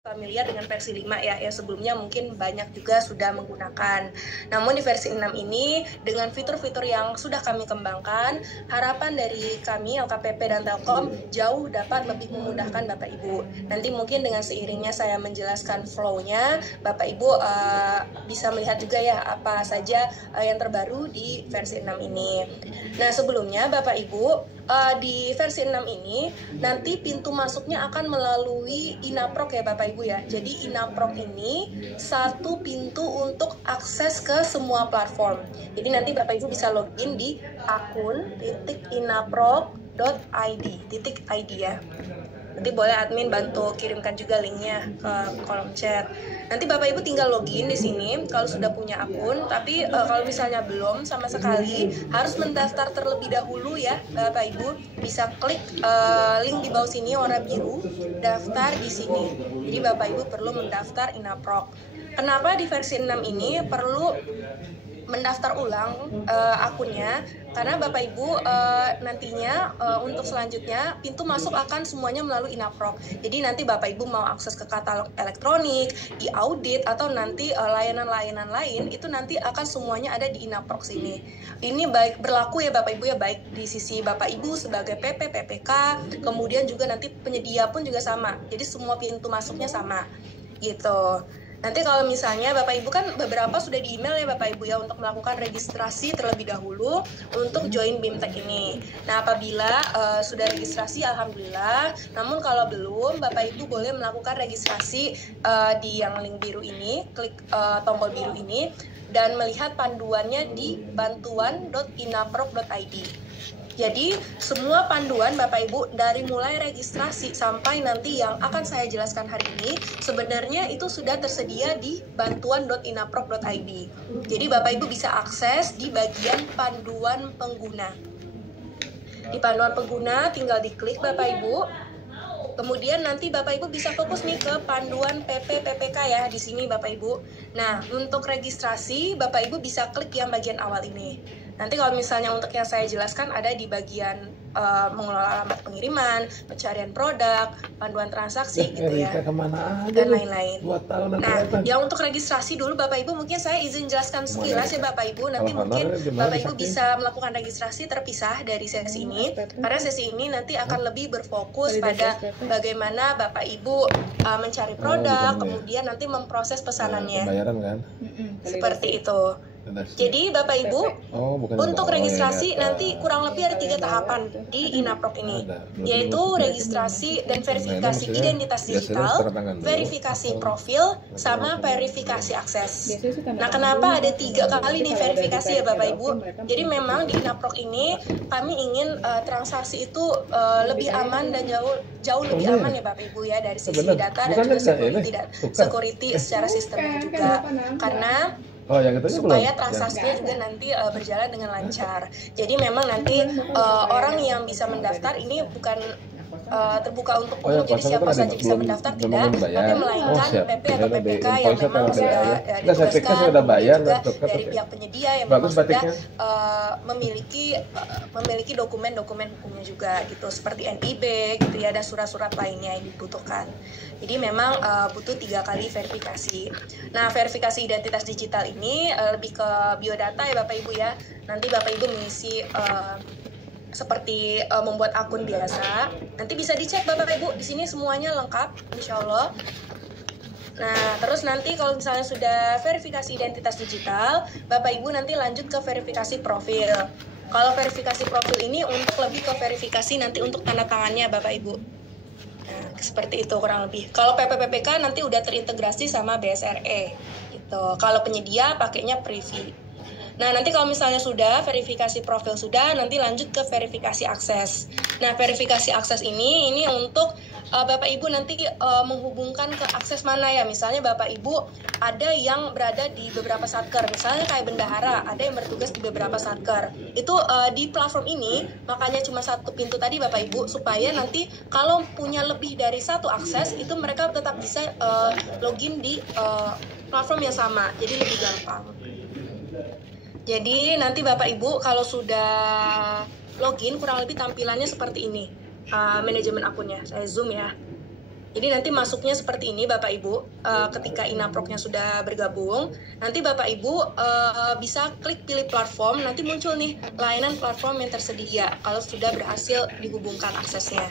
familiar dengan versi 5 ya, yang sebelumnya mungkin banyak juga sudah menggunakan. Namun di versi 6 ini dengan fitur-fitur yang sudah kami kembangkan, harapan dari kami LKPP dan Telkom jauh dapat lebih memudahkan Bapak Ibu. Nanti mungkin dengan seiringnya saya menjelaskan flow-nya, Bapak Ibu bisa melihat juga ya apa saja yang terbaru di versi 6 ini. Nah, sebelumnya Bapak Ibu di versi 6 ini nanti pintu masuknya akan melalui Inaproc ya Bapak Ibu ya. Jadi Inaproc ini satu pintu untuk akses ke semua platform. Jadi nanti Bapak Ibu bisa login di akun.inaproc.id ya. Nanti boleh admin bantu kirimkan juga linknya ke kolom chat. Nanti Bapak Ibu tinggal login di sini kalau sudah punya akun. Tapi kalau misalnya belum sama sekali, harus mendaftar terlebih dahulu ya Bapak Ibu. Bisa klik link di bawah sini warna biru, daftar di sini. Jadi Bapak Ibu perlu mendaftar Inaproc. Kenapa di versi 6 ini perlu mendaftar ulang akunnya? Karena Bapak Ibu nantinya untuk selanjutnya pintu masuk akan semuanya melalui Inaproc. Jadi nanti Bapak Ibu mau akses ke katalog elektronik, di audit atau nanti layanan-layanan lain itu nanti akan semuanya ada di Inaproc sini. Ini baik berlaku ya Bapak Ibu ya, baik di sisi Bapak Ibu sebagai PP, PPK, kemudian juga nanti penyedia pun juga sama. Jadi semua pintu masuknya sama gitu. Nanti kalau misalnya Bapak Ibu kan beberapa sudah di email ya Bapak Ibu ya untuk melakukan registrasi terlebih dahulu untuk join BIMTEK ini. Nah, apabila sudah registrasi alhamdulillah, namun kalau belum Bapak Ibu boleh melakukan registrasi di yang link biru ini, klik tombol biru ini dan melihat panduannya di bantuan.inaproc.id. Jadi semua panduan Bapak Ibu dari mulai registrasi sampai nanti yang akan saya jelaskan hari ini sebenarnya itu sudah tersedia di bantuan.inaproc.id. Jadi Bapak Ibu bisa akses di bagian panduan pengguna. Di panduan pengguna tinggal diklik Bapak Ibu. Kemudian nanti Bapak Ibu bisa fokus nih ke panduan PP PPK ya di sini Bapak Ibu. Nah, untuk registrasi Bapak Ibu bisa klik yang bagian awal ini. Nanti kalau misalnya untuk yang saya jelaskan ada di bagian mengelola alamat pengiriman, pencarian produk, panduan transaksi gitu ya, dan lain-lain. Nah, yang untuk registrasi dulu Bapak Ibu mungkin saya izin jelaskan sekilas ya Bapak Ibu. Nanti mungkin Bapak Ibu bisa melakukan registrasi terpisah dari sesi ini, karena sesi ini nanti akan lebih berfokus pada bagaimana Bapak Ibu mencari produk, kemudian nanti memproses pesanannya. Seperti itu. Jadi Bapak Ibu untuk registrasi nanti kurang lebih ada 3 tahapan di Inaproc ini, yaitu registrasi dan verifikasi identitas digital, verifikasi profil, sama verifikasi akses. Nah, kenapa ada 3 kali nih verifikasi ya Bapak Ibu? Jadi memang di Inaproc ini kami ingin transaksi itu lebih aman dan jauh lebih aman ya Bapak Ibu ya, dari sisi data dan juga security secara sistemnya juga, karena supaya transaksinya juga nanti berjalan dengan lancar. Jadi memang nanti orang yang bisa mendaftar ini bukan terbuka untuk umum, jadi siapa saja bisa mendaftar, tidak, tapi melainkan PP atau PPK yang memang sudah ditugaskan, juga dari pihak penyedia yang memang sudah memiliki dokumen-dokumen hukumnya juga gitu, seperti NIB gitu ya, dan surat-surat lainnya yang dibutuhkan. Jadi memang butuh 3 kali verifikasi. Nah, verifikasi identitas digital ini lebih ke biodata ya Bapak Ibu ya. Nanti Bapak Ibu mengisi seperti membuat akun biasa. Nanti bisa dicek Bapak Ibu, di sini semuanya lengkap insya Allah. Nah, terus nanti kalau misalnya sudah verifikasi identitas digital, Bapak Ibu nanti lanjut ke verifikasi profil. Kalau verifikasi profil ini untuk lebih ke verifikasi nanti untuk tanda tangannya Bapak Ibu. Nah, seperti itu kurang lebih. Kalau PPPPK nanti udah terintegrasi sama BSRE gitu. Kalau penyedia pakainya Privy. Nah, nanti kalau misalnya sudah verifikasi profil sudah, nanti lanjut ke verifikasi akses. Nah, verifikasi akses ini untuk Bapak Ibu nanti menghubungkan ke akses mana ya. Misalnya Bapak Ibu ada yang berada di beberapa satker, misalnya kayak bendahara, ada yang bertugas di beberapa satker. Itu di platform ini makanya cuma satu pintu tadi Bapak Ibu, supaya nanti kalau punya lebih dari satu akses itu mereka tetap bisa login di platform yang sama, jadi lebih gampang. Jadi nanti Bapak Ibu kalau sudah login kurang lebih tampilannya seperti ini, manajemen akunnya. Saya zoom ya. Jadi nanti masuknya seperti ini Bapak Ibu, ketika Inaproknya sudah bergabung, nanti Bapak Ibu bisa klik pilih platform, nanti muncul nih layanan platform yang tersedia kalau sudah berhasil dihubungkan aksesnya.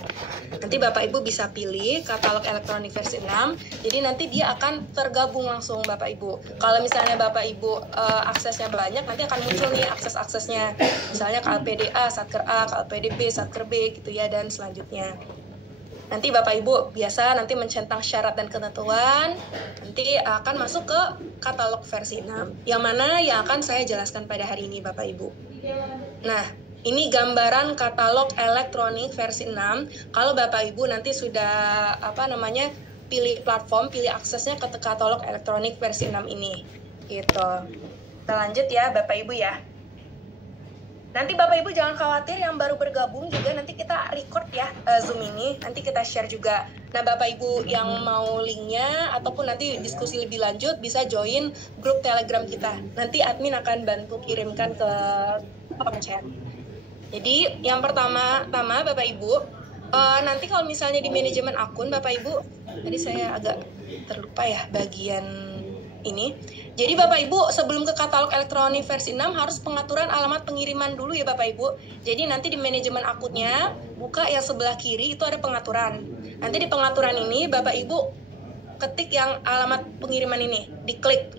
Nanti Bapak Ibu bisa pilih katalog elektronik versi 6, jadi nanti dia akan tergabung langsung Bapak Ibu. Kalau misalnya Bapak Ibu aksesnya banyak, nanti akan muncul nih akses-aksesnya, misalnya KLPDA, Satker A, KLPD B, Satker B gitu ya, dan selanjutnya. Nanti Bapak Ibu biasa nanti mencentang syarat dan ketentuan, nanti akan masuk ke katalog versi 6, yang mana yang akan saya jelaskan pada hari ini Bapak Ibu. Nah, ini gambaran katalog elektronik versi 6. Kalau Bapak Ibu nanti sudah pilih platform, pilih aksesnya ke katalog elektronik versi 6 ini. Gitu. Kita lanjut ya Bapak Ibu ya. Nanti Bapak Ibu jangan khawatir, yang baru bergabung juga nanti kita record ya Zoom ini, nanti kita share juga. Nah Bapak Ibu yang mau linknya ataupun nanti diskusi lebih lanjut bisa join grup Telegram kita. Nanti admin akan bantu kirimkan ke chat. Jadi yang pertama Bapak Ibu, nanti kalau misalnya di manajemen akun Bapak Ibu, tadi saya agak terlupa ya bagian ini. Jadi Bapak Ibu sebelum ke katalog elektronik versi 6 harus pengaturan alamat pengiriman dulu ya Bapak Ibu. Jadi nanti di manajemen akunnya buka yang sebelah kiri itu ada pengaturan. Nanti di pengaturan ini Bapak Ibu ketik yang alamat pengiriman ini, diklik.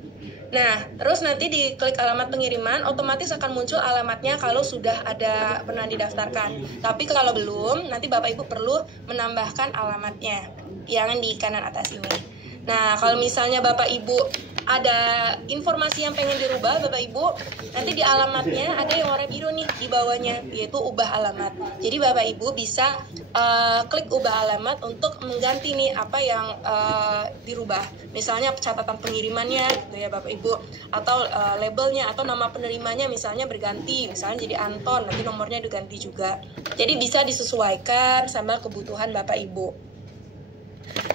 Nah, terus nanti diklik alamat pengiriman, otomatis akan muncul alamatnya kalau sudah ada pernah didaftarkan. Tapi kalau belum, nanti Bapak Ibu perlu menambahkan alamatnya yang di kanan atas ini. Nah, kalau misalnya Bapak Ibu ada informasi yang pengen dirubah Bapak Ibu, nanti di alamatnya ada yang warna biru nih di bawahnya, yaitu ubah alamat. Jadi Bapak Ibu bisa klik ubah alamat untuk mengganti nih apa yang dirubah. Misalnya catatan pengirimannya gitu ya Bapak Ibu, atau labelnya atau nama penerimanya misalnya berganti, misalnya jadi Anton, nanti nomornya diganti juga. Jadi bisa disesuaikan sama kebutuhan Bapak Ibu.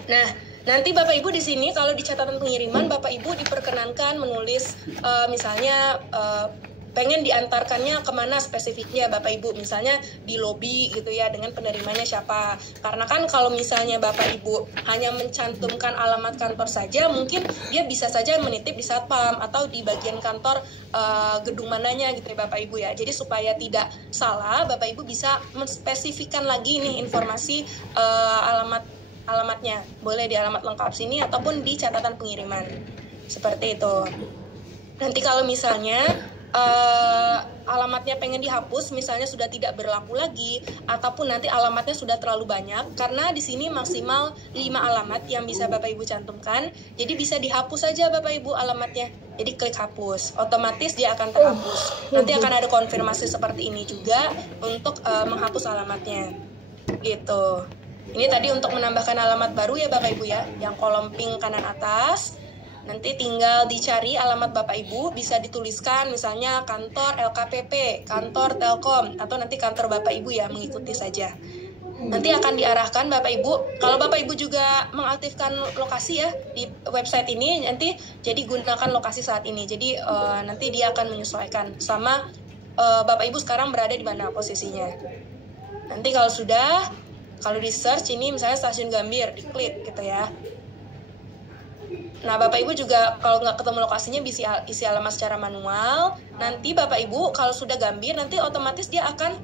Nah, nanti Bapak Ibu di sini kalau di catatan pengiriman Bapak Ibu diperkenankan menulis misalnya pengen diantarkannya kemana spesifiknya Bapak Ibu, misalnya di lobi gitu ya dengan penerimanya siapa. Karena kan kalau misalnya Bapak Ibu hanya mencantumkan alamat kantor saja, mungkin dia bisa saja menitip di satpam atau di bagian kantor gedung mananya gitu ya Bapak Ibu ya. Jadi supaya tidak salah Bapak Ibu bisa menspesifikkan lagi nih informasi alamatnya, boleh di alamat lengkap sini ataupun di catatan pengiriman seperti itu. Nanti kalau misalnya alamatnya pengen dihapus, misalnya sudah tidak berlaku lagi ataupun nanti alamatnya sudah terlalu banyak, karena di sini maksimal 5 alamat yang bisa Bapak Ibu cantumkan, jadi bisa dihapus saja Bapak Ibu alamatnya. Jadi klik hapus, otomatis dia akan terhapus. Nanti akan ada konfirmasi seperti ini juga untuk menghapus alamatnya gitu. Ini tadi untuk menambahkan alamat baru ya Bapak Ibu ya, yang kolom pink kanan atas. Nanti tinggal dicari alamat Bapak Ibu, bisa dituliskan misalnya kantor LKPP, kantor Telkom, atau nanti kantor Bapak Ibu ya, mengikuti saja. Nanti akan diarahkan Bapak Ibu, kalau Bapak Ibu juga mengaktifkan lokasi ya di website ini, nanti jadi gunakan lokasi saat ini. Jadi nanti dia akan menyesuaikan sama Bapak Ibu sekarang berada di mana posisinya. Nanti kalau sudah, kalau di search ini misalnya stasiun Gambir, diklik gitu ya. Nah Bapak Ibu juga kalau nggak ketemu lokasinya bisa isi alamat secara manual. Nanti Bapak Ibu kalau sudah Gambir, nanti otomatis dia akan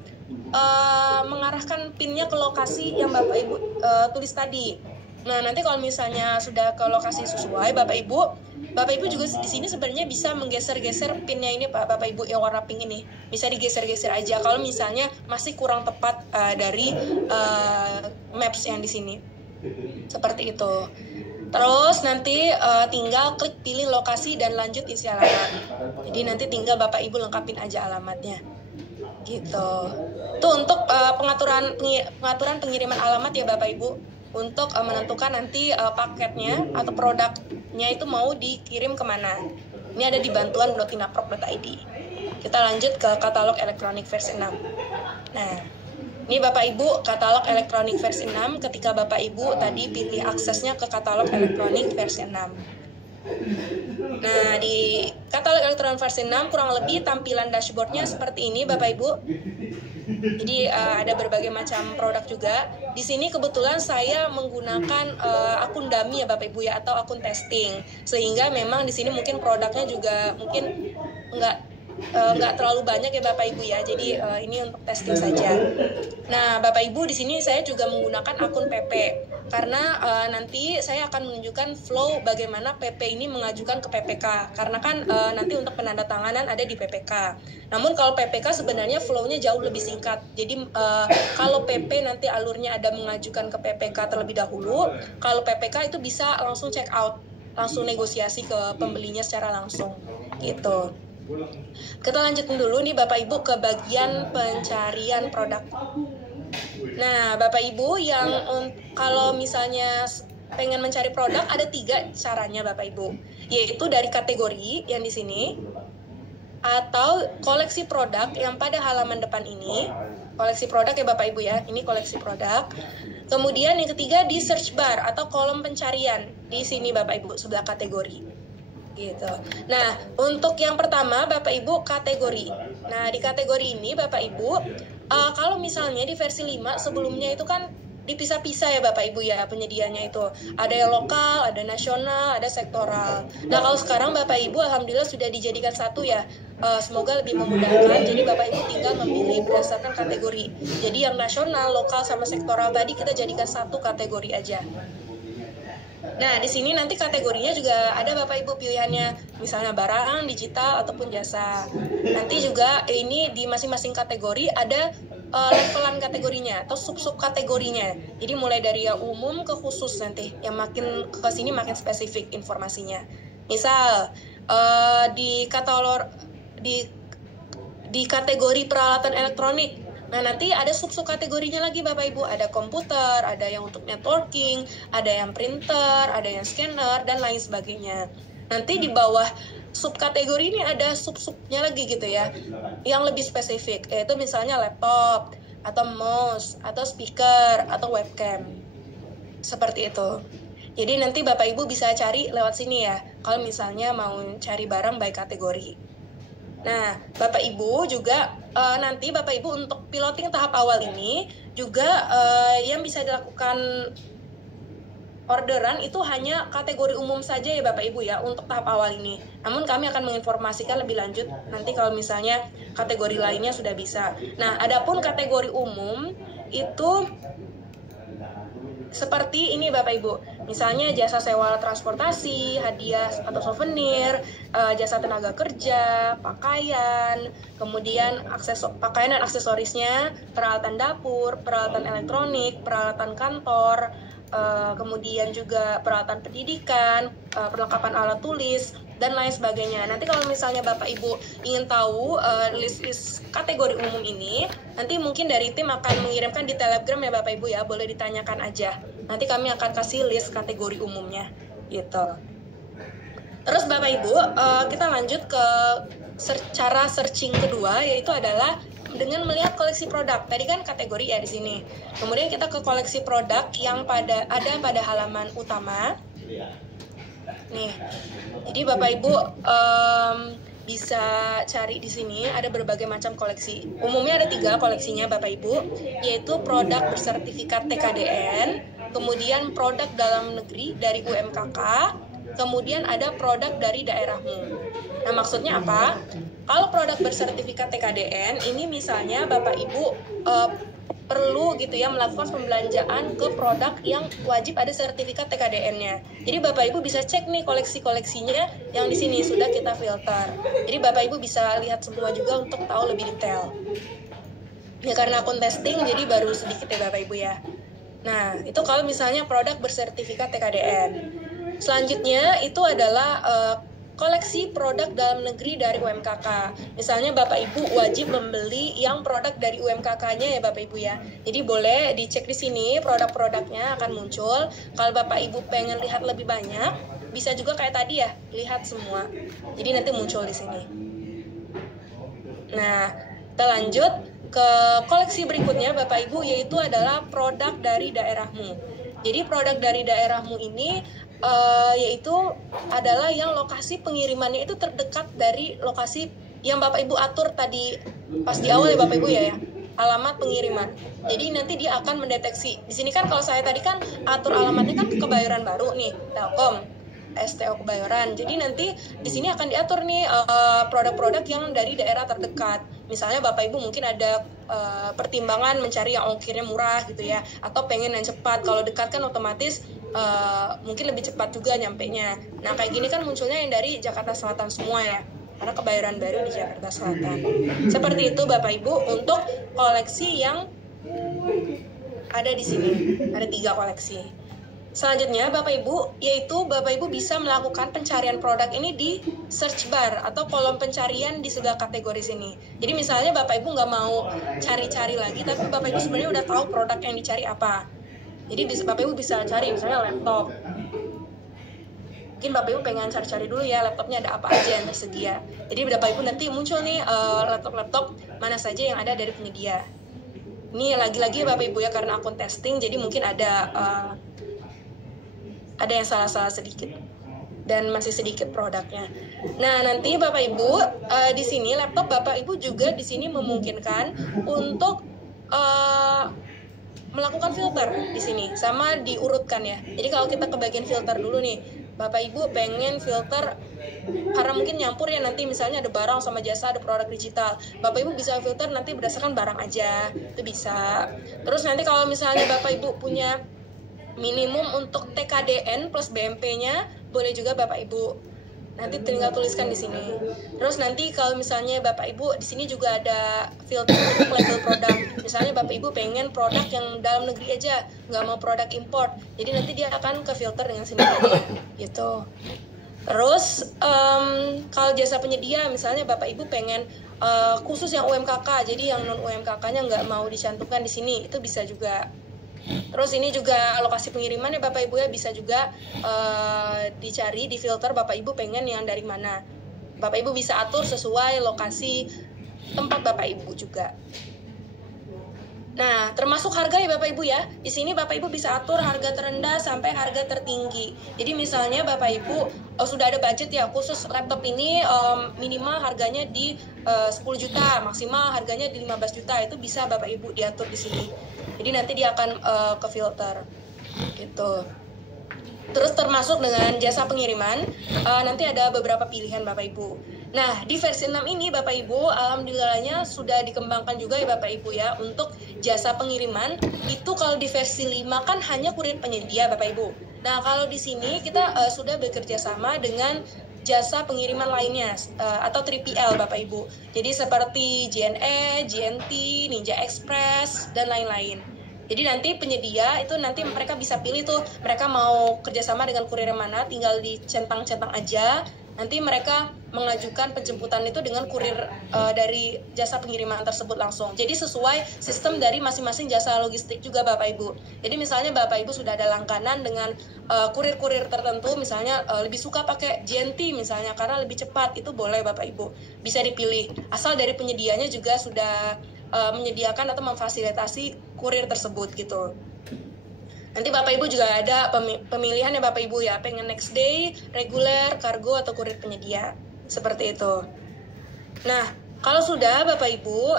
mengarahkan pinnya ke lokasi yang Bapak Ibu tulis tadi. Nah nanti kalau misalnya sudah ke lokasi sesuai Bapak Ibu juga di sini sebenarnya bisa menggeser-geser pinnya ini Bapak Ibu yang warna pink ini, bisa digeser-geser aja kalau misalnya masih kurang tepat dari maps yang di sini, seperti itu. Terus nanti tinggal klik pilih lokasi dan lanjut isi alamat. Jadi nanti tinggal Bapak Ibu lengkapin aja alamatnya, gitu. Itu untuk pengaturan pengiriman alamat ya Bapak Ibu, untuk menentukan nanti paketnya atau produknya itu mau dikirim kemana. Ini ada di bantuan.inaprok.id. Kita lanjut ke katalog elektronik versi 6. Nah, ini Bapak Ibu katalog elektronik versi 6 ketika Bapak Ibu tadi pilih aksesnya ke katalog elektronik versi 6. Nah, di katalog elektronik versi 6 kurang lebih tampilan dashboardnya seperti ini Bapak Ibu. Jadi ada berbagai macam produk juga. Di sini kebetulan saya menggunakan akun dummy ya Bapak Ibu ya, atau akun testing. Sehingga memang di sini mungkin produknya juga mungkin nggak terlalu banyak ya Bapak Ibu ya. Jadi ini untuk testing saja. Nah, Bapak Ibu di sini saya juga menggunakan akun PP karena nanti saya akan menunjukkan flow bagaimana PP ini mengajukan ke PPK. Karena kan nanti untuk penandatanganan ada di PPK. Namun kalau PPK sebenarnya flow-nya jauh lebih singkat. Jadi kalau PP nanti alurnya ada mengajukan ke PPK terlebih dahulu. Kalau PPK itu bisa langsung check out, langsung negosiasi ke pembelinya secara langsung gitu. Kita lanjutin dulu nih Bapak Ibu ke bagian pencarian produk. Nah Bapak Ibu yang kalau misalnya pengen mencari produk ada 3 caranya Bapak Ibu, yaitu dari kategori yang di sini, atau koleksi produk yang pada halaman depan ini. Koleksi produk ya Bapak Ibu ya, ini koleksi produk. Kemudian yang ketiga di search bar atau kolom pencarian di sini Bapak Ibu sebelah kategori. Gitu. Nah, untuk yang pertama Bapak Ibu kategori. Nah, di kategori ini Bapak Ibu kalau misalnya di versi 5 sebelumnya itu kan dipisah-pisah ya Bapak Ibu ya penyediaannya itu. Ada yang lokal, ada nasional, ada sektoral. Nah, kalau sekarang Bapak Ibu alhamdulillah sudah dijadikan satu ya. Semoga lebih memudahkan. Jadi Bapak Ibu tinggal memilih berdasarkan kategori. Jadi yang nasional, lokal sama sektoral tadi kita jadikan satu kategori aja. Nah, di sini nanti kategorinya juga ada Bapak Ibu pilihannya, misalnya barang, digital, ataupun jasa. Nanti juga ini di masing-masing kategori ada levelan kategorinya atau sub-sub kategorinya. Jadi mulai dari yang umum ke khusus nanti, yang makin ke sini makin spesifik informasinya. Misal di kategori peralatan elektronik. Nah, nanti ada sub-sub kategorinya lagi Bapak Ibu. Ada komputer, ada yang untuk networking, ada yang printer, ada yang scanner, dan lain sebagainya. Nanti di bawah subkategori ini ada sub-subnya lagi gitu ya, yang lebih spesifik, yaitu misalnya laptop, atau mouse, atau speaker, atau webcam. Seperti itu. Jadi nanti Bapak Ibu bisa cari lewat sini ya, kalau misalnya mau cari barang by kategori. Nah, Bapak Ibu juga nanti Bapak Ibu untuk piloting tahap awal ini juga yang bisa dilakukan orderan itu hanya kategori umum saja ya Bapak Ibu ya untuk tahap awal ini. Namun kami akan menginformasikan lebih lanjut nanti kalau misalnya kategori lainnya sudah bisa. Nah, adapun kategori umum itu seperti ini Bapak Ibu, misalnya jasa sewa transportasi, hadiah atau souvenir, jasa tenaga kerja, pakaian, kemudian pakaian dan aksesorisnya, peralatan dapur, peralatan elektronik, peralatan kantor, kemudian juga peralatan pendidikan, perlengkapan alat tulis, dan lain sebagainya. Nanti kalau misalnya Bapak Ibu ingin tahu list kategori umum ini, nanti mungkin dari tim akan mengirimkan di Telegram ya Bapak Ibu ya, boleh ditanyakan aja. Nanti kami akan kasih list kategori umumnya gitu. Terus Bapak Ibu, kita lanjut ke cara searching kedua, yaitu adalah dengan melihat koleksi produk. Tadi kan kategori ya di sini. Kemudian kita ke koleksi produk yang ada pada halaman utama. Nih, jadi Bapak Ibu bisa cari di sini ada berbagai macam koleksi. Umumnya ada 3 koleksinya Bapak Ibu, yaitu produk bersertifikat TKDN, kemudian produk dalam negeri dari UMKK, kemudian ada produk dari daerahmu. Nah, maksudnya apa? Kalau produk bersertifikat TKDN ini misalnya Bapak Ibu perlu gitu ya melakukan pembelanjaan ke produk yang wajib ada sertifikat TKDN-nya. Jadi Bapak Ibu bisa cek nih koleksi-koleksinya yang di sini sudah kita filter. Jadi Bapak Ibu bisa lihat semua juga untuk tahu lebih detail. Ya karena akun testing jadi baru sedikit ya Bapak Ibu ya. Nah, itu kalau misalnya produk bersertifikat TKDN. Selanjutnya itu adalah koleksi produk dalam negeri dari UMKK. Misalnya Bapak Ibu wajib membeli yang produk dari UMKK-nya ya Bapak Ibu ya. Jadi boleh dicek di sini produk-produknya akan muncul. Kalau Bapak Ibu pengen lihat lebih banyak, bisa juga kayak tadi ya, lihat semua. Jadi nanti muncul di sini. Nah, kita lanjut ke koleksi berikutnya Bapak Ibu, yaitu adalah produk dari daerahmu. Jadi produk dari daerahmu ini yaitu adalah yang lokasi pengirimannya itu terdekat dari lokasi yang Bapak Ibu atur tadi pas di awal ya Bapak Ibu ya, alamat pengiriman. Jadi nanti dia akan mendeteksi. Di sini kan kalau saya tadi kan atur alamatnya kan Kebayoran Baru nih, Telkom, STO Kebayoran. Jadi nanti di sini akan diatur nih produk-produk yang dari daerah terdekat. Misalnya Bapak Ibu mungkin ada pertimbangan mencari yang ongkirnya murah gitu ya, atau pengen yang cepat. Kalau dekat kan otomatis mungkin lebih cepat juga nyampenya. Nah kayak gini kan munculnya yang dari Jakarta Selatan semua ya, karena Kebayoran Baru di Jakarta Selatan. Seperti itu Bapak Ibu untuk koleksi yang ada di sini. Ada 3 koleksi. Selanjutnya Bapak Ibu, yaitu Bapak Ibu bisa melakukan pencarian produk ini di search bar atau kolom pencarian di sebelah kategori sini. Jadi misalnya Bapak Ibu nggak mau cari-cari lagi, tapi Bapak Ibu sebenarnya udah tahu produk yang dicari apa. Jadi Bapak Ibu bisa cari misalnya laptop. Mungkin Bapak Ibu pengen cari-cari dulu ya laptopnya ada apa aja yang tersedia. Jadi Bapak Ibu nanti muncul nih laptop-laptop mana saja yang ada dari penyedia. Ini lagi-lagi Bapak Ibu ya, karena akun testing jadi mungkin ada yang salah-salah sedikit dan masih sedikit produknya. Nah nanti Bapak Ibu di sini laptop Bapak Ibu juga di sini memungkinkan untuk melakukan filter di sini sama diurutkan ya. Jadi kalau kita ke bagian filter dulu nih, Bapak Ibu pengen filter karena mungkin nyampur ya, nanti misalnya ada barang sama jasa, ada produk digital. Bapak Ibu bisa filter nanti berdasarkan barang aja, itu bisa. Terus nanti kalau misalnya Bapak Ibu punya minimum untuk TKDN plus BMP-nya, boleh juga Bapak Ibu. Nanti tinggal tuliskan di sini. Terus nanti kalau misalnya Bapak Ibu di sini juga ada filter untuk label produk. Misalnya Bapak Ibu pengen produk yang dalam negeri aja, nggak mau produk import. Jadi nanti dia akan ke filter dengan sendirinya, gitu. Terus kalau jasa penyedia, misalnya Bapak Ibu pengen khusus yang UMKK, jadi yang non UMKK-nya nggak mau dicantumkan di sini, itu bisa juga. Terus ini juga lokasi pengiriman ya Bapak Ibu ya, bisa juga dicari di filter Bapak Ibu pengen yang dari mana. Bapak Ibu bisa atur sesuai lokasi tempat Bapak Ibu juga. Nah, termasuk harga ya Bapak Ibu ya. Di sini Bapak Ibu bisa atur harga terendah sampai harga tertinggi. Jadi misalnya Bapak Ibu sudah ada budget ya, khusus laptop ini minimal harganya di 10 juta, maksimal harganya di 15 juta. Itu bisa Bapak Ibu diatur di sini. Jadi nanti dia akan ke filter gitu. Terus termasuk dengan jasa pengiriman, nanti ada beberapa pilihan Bapak Ibu. Nah, di versi 6 ini Bapak Ibu, alhamdulillahnya sudah dikembangkan juga ya Bapak Ibu ya, untuk jasa pengiriman. Itu kalau di versi 5 kan hanya kurir penyedia Bapak Ibu. Nah, kalau di sini kita sudah bekerja sama dengan jasa pengiriman lainnya atau 3PL Bapak Ibu. Jadi seperti JNE, JNT, Ninja Express, dan lain-lain. Jadi nanti penyedia itu nanti mereka bisa pilih tuh mereka mau kerjasama dengan kurir yang mana, tinggal dicentang-centang aja. Nanti mereka mengajukan penjemputan itu dengan kurir dari jasa pengiriman tersebut langsung. Jadi sesuai sistem dari masing-masing jasa logistik juga Bapak Ibu. Jadi misalnya Bapak Ibu sudah ada langganan dengan kurir-kurir tertentu, misalnya lebih suka pakai JNT misalnya karena lebih cepat, itu boleh Bapak Ibu. Bisa dipilih. Asal dari penyedianya juga sudah menyediakan atau memfasilitasi kurir tersebut gitu. Nanti Bapak Ibu juga ada pemilihan ya Bapak Ibu ya, pengen next day, reguler, kargo, atau kurir penyedia. Seperti itu. Nah, kalau sudah Bapak Ibu,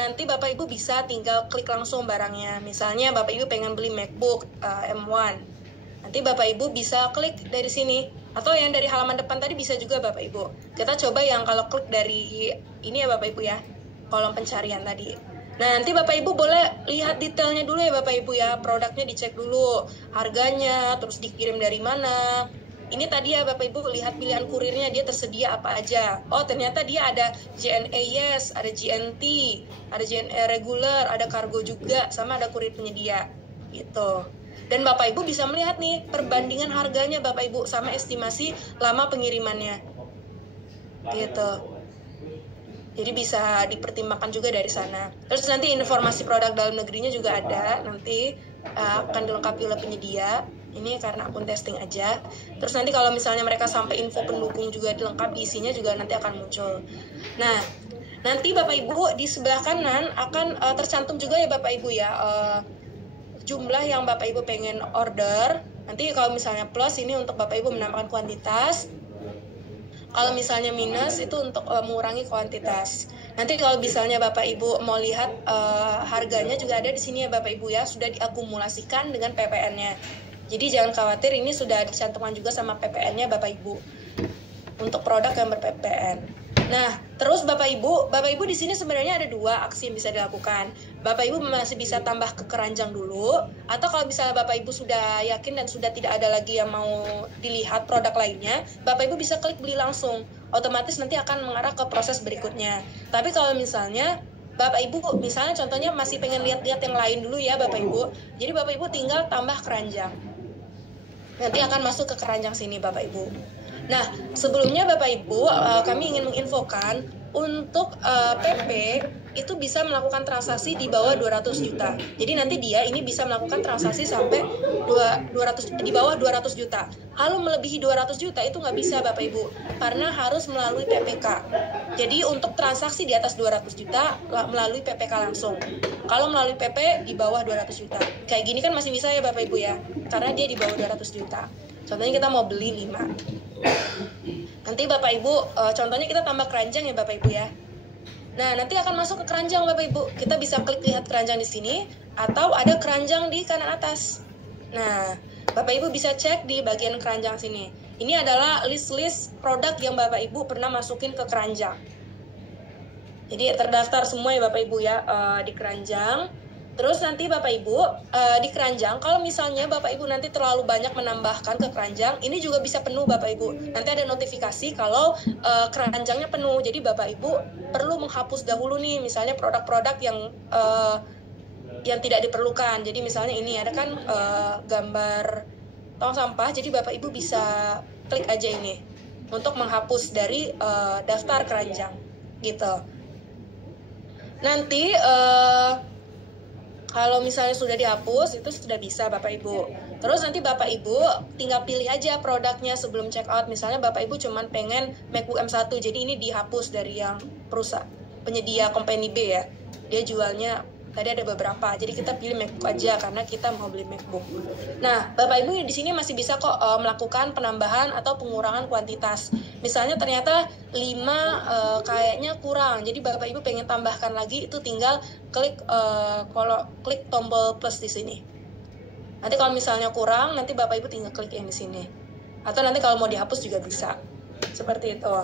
nanti Bapak Ibu bisa tinggal klik langsung barangnya. Misalnya Bapak Ibu pengen beli MacBook M1. Nanti Bapak Ibu bisa klik dari sini. Atau yang dari halaman depan tadi bisa juga Bapak Ibu. Kita coba yang kalau klik dari ini ya Bapak Ibu ya, kolom pencarian tadi. Nah, nanti Bapak Ibu boleh lihat detailnya dulu ya Bapak Ibu ya, produknya dicek dulu, harganya, terus dikirim dari mana. Ini tadi ya Bapak Ibu lihat pilihan kurirnya, dia tersedia apa aja. Oh, ternyata dia ada JNE Yes, ada JNT, ada JNE regular, ada kargo juga, sama ada kurir penyedia gitu. Dan Bapak Ibu bisa melihat nih perbandingan harganya Bapak Ibu sama estimasi lama pengirimannya gitu. Jadi bisa dipertimbangkan juga dari sana. Terus nanti informasi produk dalam negerinya juga ada, nanti akan dilengkapi oleh penyedia. Ini karena akun testing aja. Terus nanti kalau misalnya mereka sampai info pendukung juga dilengkapi isinya juga nanti akan muncul. Nah, nanti Bapak Ibu di sebelah kanan akan tercantum juga ya Bapak Ibu ya, jumlah yang Bapak Ibu pengen order. Nanti kalau misalnya plus ini untuk Bapak Ibu menambahkan kuantitas. Kalau misalnya minus itu untuk mengurangi kuantitas. Nanti kalau misalnya Bapak Ibu mau lihat harganya juga ada di sini ya Bapak Ibu ya, sudah diakumulasikan dengan PPN-nya. Jadi jangan khawatir, ini sudah dicantumkan juga sama PPN-nya Bapak Ibu untuk produk yang ber-PPN. Nah, terus Bapak Ibu di sini sebenarnya ada 2 aksi yang bisa dilakukan. Bapak Ibu masih bisa tambah ke keranjang dulu, atau kalau misalnya Bapak Ibu sudah yakin dan sudah tidak ada lagi yang mau dilihat produk lainnya, Bapak Ibu bisa klik beli langsung. Otomatis nanti akan mengarah ke proses berikutnya. Tapi kalau misalnya Bapak Ibu misalnya contohnya masih pengen lihat-lihat yang lain dulu ya Bapak Ibu, jadi Bapak Ibu tinggal tambah keranjang. Nanti akan masuk ke keranjang sini Bapak Ibu. Nah, sebelumnya Bapak Ibu, kami ingin menginfokan untuk PP itu bisa melakukan transaksi di bawah 200 juta. Jadi nanti dia ini bisa melakukan transaksi sampai di bawah 200 juta. Kalau melebihi 200 juta itu nggak bisa Bapak Ibu, karena harus melalui PPK. Jadi untuk transaksi di atas 200 juta melalui PPK langsung. Kalau melalui PP di bawah 200 juta. Kayak gini kan masih bisa ya Bapak Ibu ya, karena dia di bawah 200 juta. Contohnya kita mau beli 5. Nanti Bapak Ibu, contohnya kita tambah keranjang ya Bapak Ibu ya. Nah, nanti akan masuk ke keranjang Bapak Ibu. Kita bisa klik lihat keranjang di sini, atau ada keranjang di kanan atas. Nah, Bapak Ibu bisa cek di bagian keranjang sini. Ini adalah list-list produk yang Bapak Ibu pernah masukin ke keranjang. Jadi terdaftar semua ya Bapak Ibu ya di keranjang. Terus nanti Bapak Ibu di keranjang, kalau misalnya Bapak Ibu nanti terlalu banyak menambahkan ke keranjang, ini juga bisa penuh Bapak Ibu. Nanti ada notifikasi kalau keranjangnya penuh. Jadi Bapak Ibu perlu menghapus dahulu nih, misalnya produk-produk yang tidak diperlukan. Jadi misalnya ini ada kan gambar tong sampah, jadi Bapak Ibu bisa klik aja ini untuk menghapus dari daftar keranjang gitu. Nanti kalau misalnya sudah dihapus, itu sudah bisa Bapak Ibu. Terus nanti Bapak Ibu tinggal pilih aja produknya sebelum check out. Misalnya Bapak Ibu cuman pengen MacBook M1, jadi ini dihapus dari yang perusahaan penyedia company B ya. Dia jualnya, tadi ada beberapa, jadi kita pilih MacBook aja karena kita mau beli MacBook. Nah, Bapak Ibu di sini masih bisa kok melakukan penambahan atau pengurangan kuantitas. Misalnya ternyata 5 kayaknya kurang, jadi Bapak Ibu pengen tambahkan lagi, itu tinggal klik klik tombol plus di sini. Nanti kalau misalnya kurang, nanti Bapak Ibu tinggal klik yang di sini. Atau nanti kalau mau dihapus juga bisa. Seperti itu.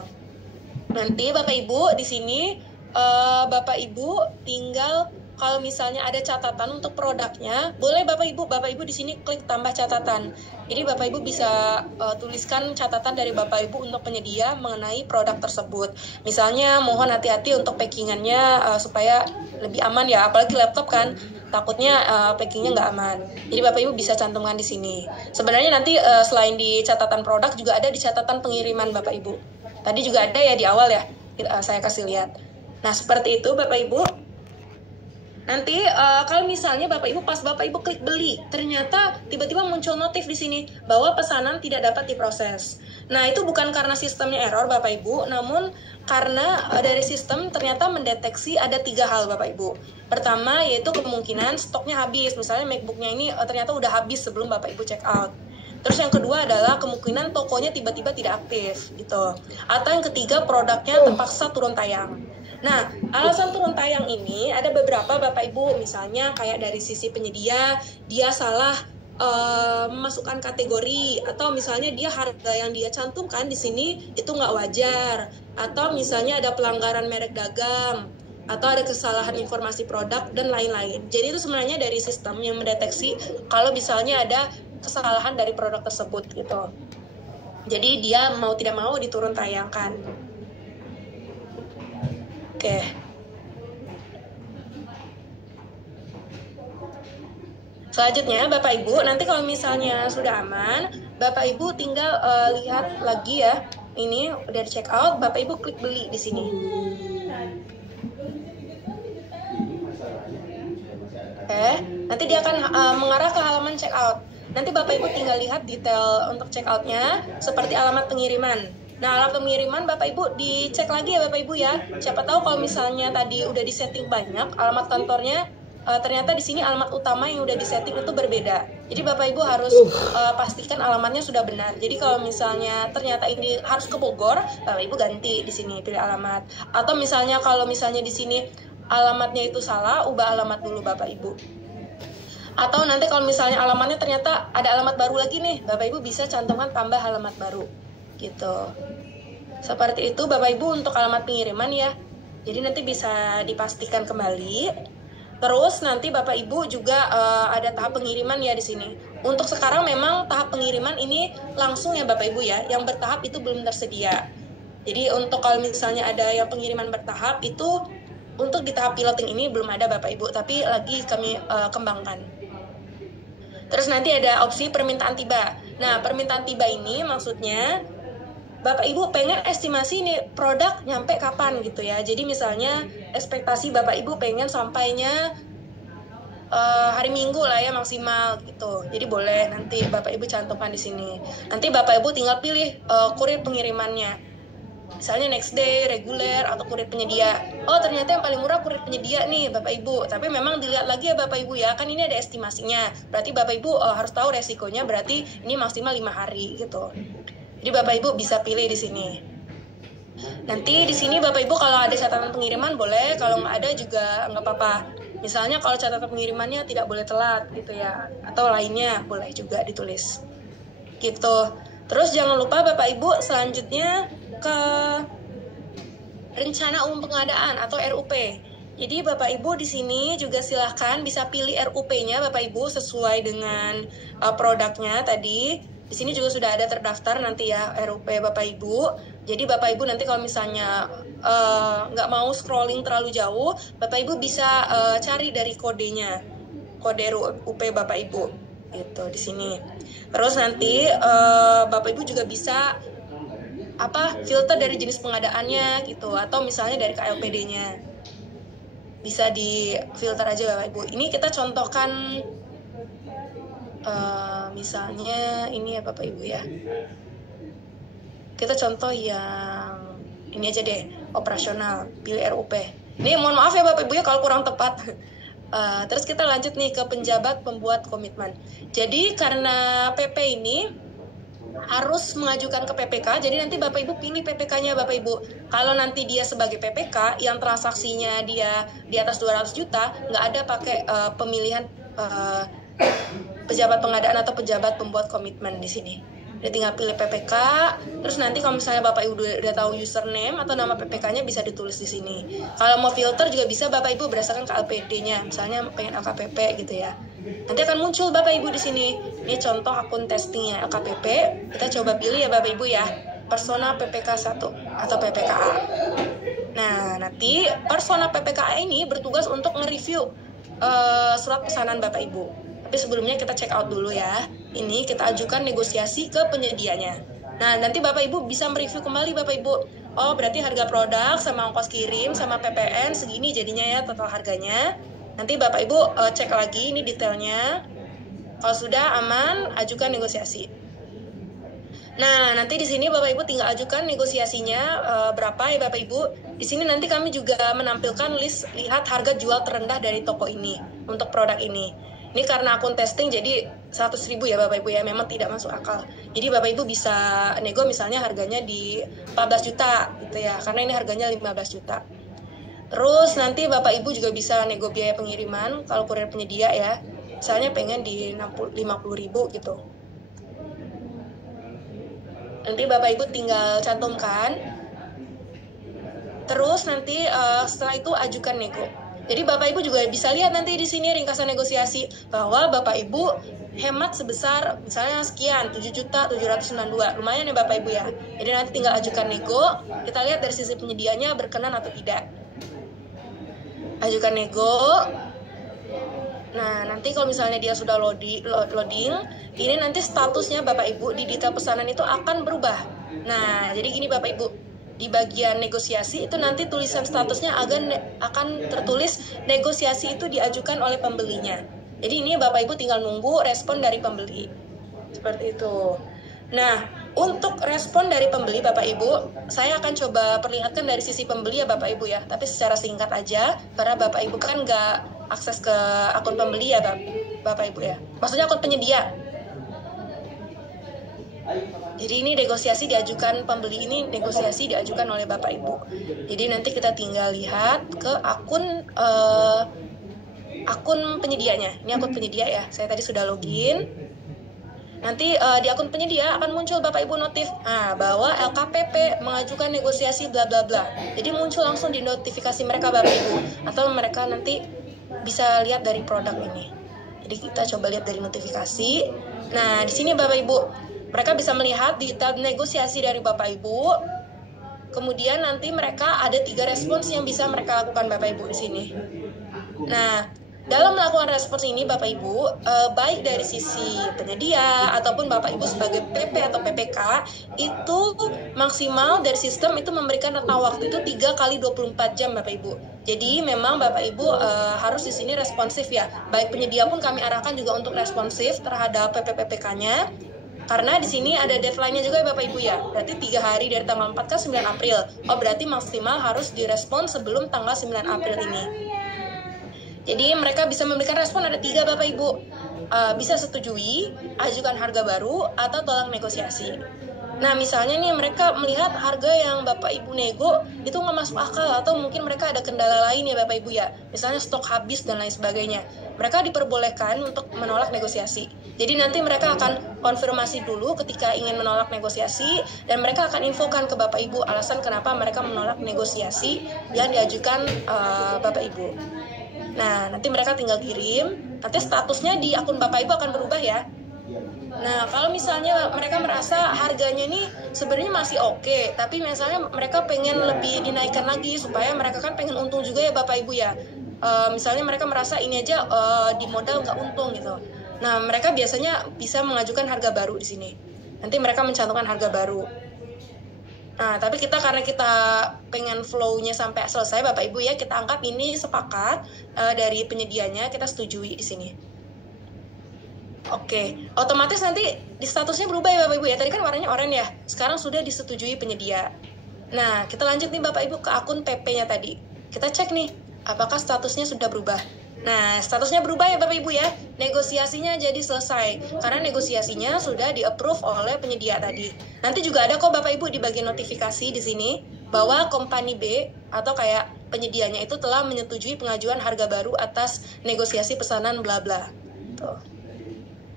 Nanti Bapak Ibu di sini Bapak Ibu tinggal kalau misalnya ada catatan untuk produknya, boleh Bapak Ibu di sini klik tambah catatan. Jadi Bapak Ibu bisa tuliskan catatan dari Bapak Ibu untuk penyedia mengenai produk tersebut. Misalnya mohon hati-hati untuk packingannya supaya lebih aman ya, apalagi laptop kan, takutnya packingnya nggak aman. Jadi Bapak Ibu bisa cantumkan di sini. Sebenarnya nanti selain di catatan produk juga ada di catatan pengiriman Bapak Ibu. Tadi juga ada ya di awal ya, saya kasih lihat. Nah seperti itu Bapak Ibu. Nanti kalau misalnya Bapak Ibu pas Bapak Ibu klik beli, ternyata tiba-tiba muncul notif di sini bahwa pesanan tidak dapat diproses. Nah, itu bukan karena sistemnya error Bapak Ibu, namun karena dari sistem ternyata mendeteksi ada 3 hal Bapak Ibu. Pertama yaitu kemungkinan stoknya habis, misalnya MacBook-nya ini ternyata udah habis sebelum Bapak Ibu check out. Terus yang kedua adalah kemungkinan tokonya tiba-tiba tidak aktif gitu. Atau yang ketiga produknya terpaksa turun tayang. Nah, alasan turun tayang ini ada beberapa Bapak Ibu, misalnya kayak dari sisi penyedia, dia salah memasukkan kategori, atau misalnya dia harga yang dia cantumkan di sini itu nggak wajar, atau misalnya ada pelanggaran merek dagang, atau ada kesalahan informasi produk, dan lain-lain. Jadi itu sebenarnya dari sistem yang mendeteksi kalau misalnya ada kesalahan dari produk tersebut gitu. Jadi dia mau tidak mau diturun tayangkan. Oke. Selanjutnya Bapak Ibu, nanti kalau misalnya sudah aman, Bapak Ibu tinggal lihat lagi ya. Ini udah di check out, Bapak Ibu klik beli di sini. Oke, nanti dia akan mengarah ke halaman check out. Nanti Bapak Ibu tinggal lihat detail untuk check out-nya seperti alamat pengiriman. Nah, alamat pengiriman Bapak Ibu dicek lagi ya Bapak Ibu ya. Siapa tahu kalau misalnya tadi udah disetting banyak alamat kantornya, ternyata di sini alamat utama yang udah disetting itu berbeda. Jadi Bapak Ibu harus pastikan alamatnya sudah benar. Jadi kalau misalnya ternyata ini harus ke Bogor, Bapak Ibu ganti di sini pilih alamat. Atau misalnya kalau misalnya di sini alamatnya itu salah, ubah alamat dulu Bapak Ibu. Atau nanti kalau misalnya alamatnya ternyata ada alamat baru lagi nih, Bapak Ibu bisa cantumkan tambah alamat baru gitu. Seperti itu Bapak Ibu untuk alamat pengiriman ya. Jadi nanti bisa dipastikan kembali. Terus nanti Bapak Ibu juga ada tahap pengiriman ya di sini. Untuk sekarang memang tahap pengiriman ini langsung ya Bapak Ibu ya. Yang bertahap itu belum tersedia. Jadi untuk kalau misalnya ada yang pengiriman bertahap itu untuk di tahap piloting ini belum ada Bapak Ibu, tapi lagi kami kembangkan. Terus nanti ada opsi permintaan tiba. Nah, permintaan tiba ini maksudnya Bapak Ibu pengen estimasi nih produk nyampe kapan gitu ya. Jadi misalnya ekspektasi Bapak Ibu pengen sampainya hari Minggu lah ya maksimal gitu. Jadi boleh nanti Bapak Ibu cantumkan di sini. Nanti Bapak Ibu tinggal pilih kurir pengirimannya. Misalnya next day, reguler, atau kurir penyedia. Oh ternyata yang paling murah kurir penyedia nih Bapak Ibu. Tapi memang dilihat lagi ya Bapak Ibu ya. Kan ini ada estimasinya. Berarti Bapak Ibu harus tahu resikonya. Berarti ini maksimal 5 hari gitu. Jadi Bapak Ibu bisa pilih di sini. Nanti di sini Bapak Ibu kalau ada catatan pengiriman boleh, kalau nggak ada juga nggak apa-apa. Misalnya kalau catatan pengirimannya tidak boleh telat gitu ya, atau lainnya boleh juga ditulis. Gitu. Terus jangan lupa Bapak Ibu selanjutnya ke rencana umum pengadaan atau RUP. Jadi Bapak Ibu di sini juga silahkan bisa pilih RUP-nya Bapak Ibu sesuai dengan produknya tadi. Di sini juga sudah ada terdaftar nanti ya RUP Bapak Ibu. Jadi Bapak Ibu nanti kalau misalnya nggak mau scrolling terlalu jauh, Bapak Ibu bisa cari dari kodenya, kode RUP Bapak Ibu gitu di sini. Terus nanti Bapak Ibu juga bisa filter dari jenis pengadaannya gitu, atau misalnya dari KLPD-nya bisa di filter aja Bapak Ibu. Ini kita contohkan. Misalnya ini ya Bapak Ibu ya, kita contoh yang ini aja deh, operasional, pilih RUP. Ini mohon maaf ya Bapak Ibu ya kalau kurang tepat. Terus kita lanjut nih ke penjabat pembuat komitmen. Jadi karena PP ini harus mengajukan ke PPK, jadi nanti Bapak Ibu pilih PPK-nya Bapak Ibu. Kalau nanti dia sebagai PPK yang transaksinya dia di atas 200 juta, nggak ada pakai pemilihan pejabat pengadaan atau pejabat pembuat komitmen di sini. Dia tinggal pilih PPK, terus nanti kalau misalnya Bapak Ibu udah tahu username atau nama PPK-nya bisa ditulis di sini. Kalau mau filter juga bisa Bapak Ibu berdasarkan KLPD-nya, misalnya pengen LKPP gitu ya. Nanti akan muncul Bapak Ibu di sini. Ini contoh akun testingnya LKPP. Kita coba pilih ya Bapak Ibu ya, persona PPK 1 atau PPKA. Nah, nanti persona PPKA ini bertugas untuk nge-review surat pesanan Bapak Ibu. Tapi sebelumnya kita check out dulu ya. Ini kita ajukan negosiasi ke penyedianya. Nah, nanti Bapak Ibu bisa mereview kembali Bapak Ibu. Oh, berarti harga produk sama ongkos kirim sama PPN segini jadinya ya total harganya. Nanti Bapak Ibu cek lagi ini detailnya. Kalau sudah aman, ajukan negosiasi. Nah, nanti di sini Bapak Ibu tinggal ajukan negosiasinya berapa ya Bapak Ibu. Di sini nanti kami juga menampilkan lihat harga jual terendah dari toko ini untuk produk ini. Ini karena akun testing jadi 100.000 ya Bapak Ibu ya, memang tidak masuk akal. Jadi Bapak Ibu bisa nego misalnya harganya di 14 juta gitu ya, karena ini harganya 15 juta. Terus nanti Bapak Ibu juga bisa nego biaya pengiriman kalau kurir penyedia ya. Misalnya pengen di 50.000 gitu. Nanti Bapak Ibu tinggal cantumkan. Terus nanti setelah itu ajukan nego. Jadi Bapak Ibu juga bisa lihat nanti di sini ringkasan negosiasi bahwa Bapak Ibu hemat sebesar misalnya sekian 7.792. Lumayan ya Bapak Ibu ya. Jadi nanti tinggal ajukan nego, kita lihat dari sisi penyedianya berkenan atau tidak. Ajukan nego. Nah, nanti kalau misalnya dia sudah loading, ini nanti statusnya Bapak Ibu di detail pesanan itu akan berubah. Nah, jadi gini Bapak Ibu, di bagian negosiasi itu nanti tulisan statusnya akan tertulis negosiasi itu diajukan oleh pembelinya. Jadi ini Bapak Ibu tinggal nunggu respon dari pembeli. Seperti itu. Nah, untuk respon dari pembeli Bapak Ibu, saya akan coba perlihatkan dari sisi pembeli ya Bapak Ibu ya. Tapi secara singkat aja, karena Bapak Ibu kan nggak akses ke akun pembeli ya Bapak Ibu ya. Maksudnya akun penyedia. Jadi ini negosiasi diajukan, pembeli ini negosiasi diajukan oleh Bapak Ibu. Jadi nanti kita tinggal lihat ke akun penyedianya. Ini akun penyedia ya. Saya tadi sudah login. Nanti di akun penyedia akan muncul Bapak Ibu notif bahwa LKPP mengajukan negosiasi bla bla bla. Jadi muncul langsung di notifikasi mereka Bapak Ibu, atau mereka nanti bisa lihat dari produk ini. Jadi kita coba lihat dari notifikasi. Nah, di sini Bapak Ibu, mereka bisa melihat detail negosiasi dari Bapak Ibu. Kemudian nanti mereka ada 3 respons yang bisa mereka lakukan Bapak Ibu di sini. Nah, dalam melakukan respons ini Bapak Ibu, baik dari sisi penyedia ataupun Bapak Ibu sebagai PP atau PPK, itu maksimal dari sistem itu memberikan rentang waktu itu 3 kali 24 jam Bapak Ibu. Jadi memang Bapak Ibu harus di sini responsif ya. Baik penyedia pun kami arahkan juga untuk responsif terhadap PP-PPK-nya. Karena di sini ada deadline-nya juga Bapak Ibu ya. Berarti 3 hari dari tanggal 4 ke 9 April. Oh, berarti maksimal harus direspons sebelum tanggal 9 April ini. Jadi mereka bisa memberikan respon ada 3 Bapak Ibu. Bisa setujui, ajukan harga baru, atau tolak negosiasi. Nah misalnya nih mereka melihat harga yang Bapak Ibu nego itu nggak masuk akal, atau mungkin mereka ada kendala lain ya Bapak Ibu ya. Misalnya stok habis dan lain sebagainya. Mereka diperbolehkan untuk menolak negosiasi. Jadi nanti mereka akan konfirmasi dulu ketika ingin menolak negosiasi, dan mereka akan infokan ke Bapak Ibu alasan kenapa mereka menolak negosiasi yang diajukan Bapak Ibu. Nah, nanti mereka tinggal kirim, nanti statusnya di akun Bapak Ibu akan berubah ya. Nah, kalau misalnya mereka merasa harganya ini sebenarnya masih oke, tapi misalnya mereka pengen lebih dinaikkan lagi, supaya mereka kan pengen untung juga ya Bapak Ibu ya. Misalnya mereka merasa ini aja di modal nggak untung gitu. Nah, mereka biasanya bisa mengajukan harga baru di sini. Nanti mereka mencantumkan harga baru. Nah, tapi karena kita pengen flow-nya sampai selesai Bapak Ibu ya, kita anggap ini sepakat dari penyedianya, kita setujui di sini. Oke, otomatis nanti di statusnya berubah ya Bapak Ibu ya. Tadi kan warnanya oranye ya, sekarang sudah disetujui penyedia. Nah, kita lanjut nih Bapak Ibu ke akun PP-nya tadi. Kita cek nih, apakah statusnya sudah berubah. Nah, statusnya berubah ya Bapak Ibu ya. Negosiasinya jadi selesai. Karena negosiasinya sudah di-approve oleh penyedia tadi. Nanti juga ada kok Bapak Ibu di bagian notifikasi di sini bahwa kompani B atau kayak penyedianya itu telah menyetujui pengajuan harga baru atas negosiasi pesanan bla bla. Tuh.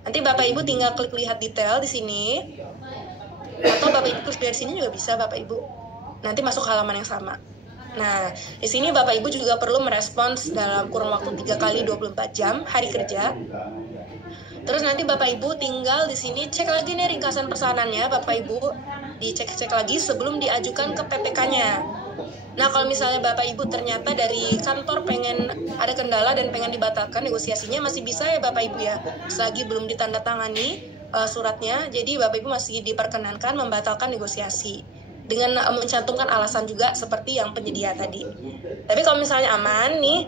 Nanti Bapak Ibu tinggal klik lihat detail di sini. Atau Bapak Ibu klik dari sini juga bisa Bapak Ibu. Nanti masuk halaman yang sama. Nah, di sini Bapak Ibu juga perlu merespons dalam kurun waktu 3 kali 24 jam hari kerja. Terus nanti Bapak Ibu tinggal di sini cek lagi nih ringkasan pesanannya Bapak Ibu. Dicek-cek lagi sebelum diajukan ke PPK-nya. Nah, kalau misalnya Bapak Ibu ternyata dari kantor pengen ada kendala dan pengen dibatalkan negosiasinya, masih bisa ya Bapak Ibu ya. Selagi belum ditandatangani suratnya, jadi Bapak Ibu masih diperkenankan membatalkan negosiasi. Dengan mencantumkan alasan juga seperti yang penyedia tadi. Tapi kalau misalnya aman nih,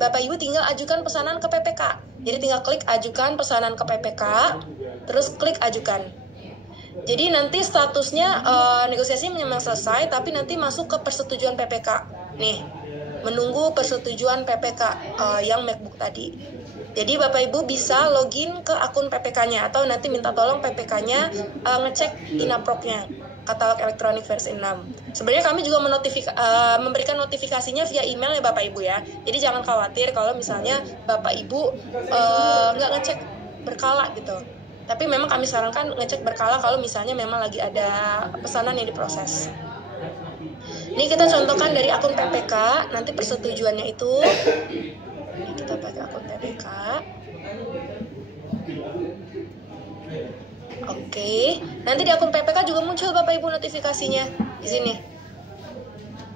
Bapak Ibu tinggal ajukan pesanan ke PPK. Jadi tinggal klik ajukan pesanan ke PPK, terus klik ajukan. Jadi nanti statusnya negosiasi memang selesai, tapi nanti masuk ke persetujuan PPK. Nih, menunggu persetujuan PPK yang MacBook tadi. Jadi Bapak Ibu bisa login ke akun PPK-nya, atau nanti minta tolong PPK-nya ngecek inaprok-nya, katalog elektronik versi 6. Sebenarnya kami juga memberikan notifikasinya via email ya Bapak Ibu ya. Jadi jangan khawatir kalau misalnya Bapak Ibu nggak ngecek berkala gitu. Tapi memang kami sarankan ngecek berkala kalau misalnya memang lagi ada pesanan yang diproses. Ini kita contohkan dari akun PPK, nanti persetujuannya itu. Ini kita pakai akun PPK. Oke, nanti di akun PPK juga muncul Bapak Ibu notifikasinya di sini.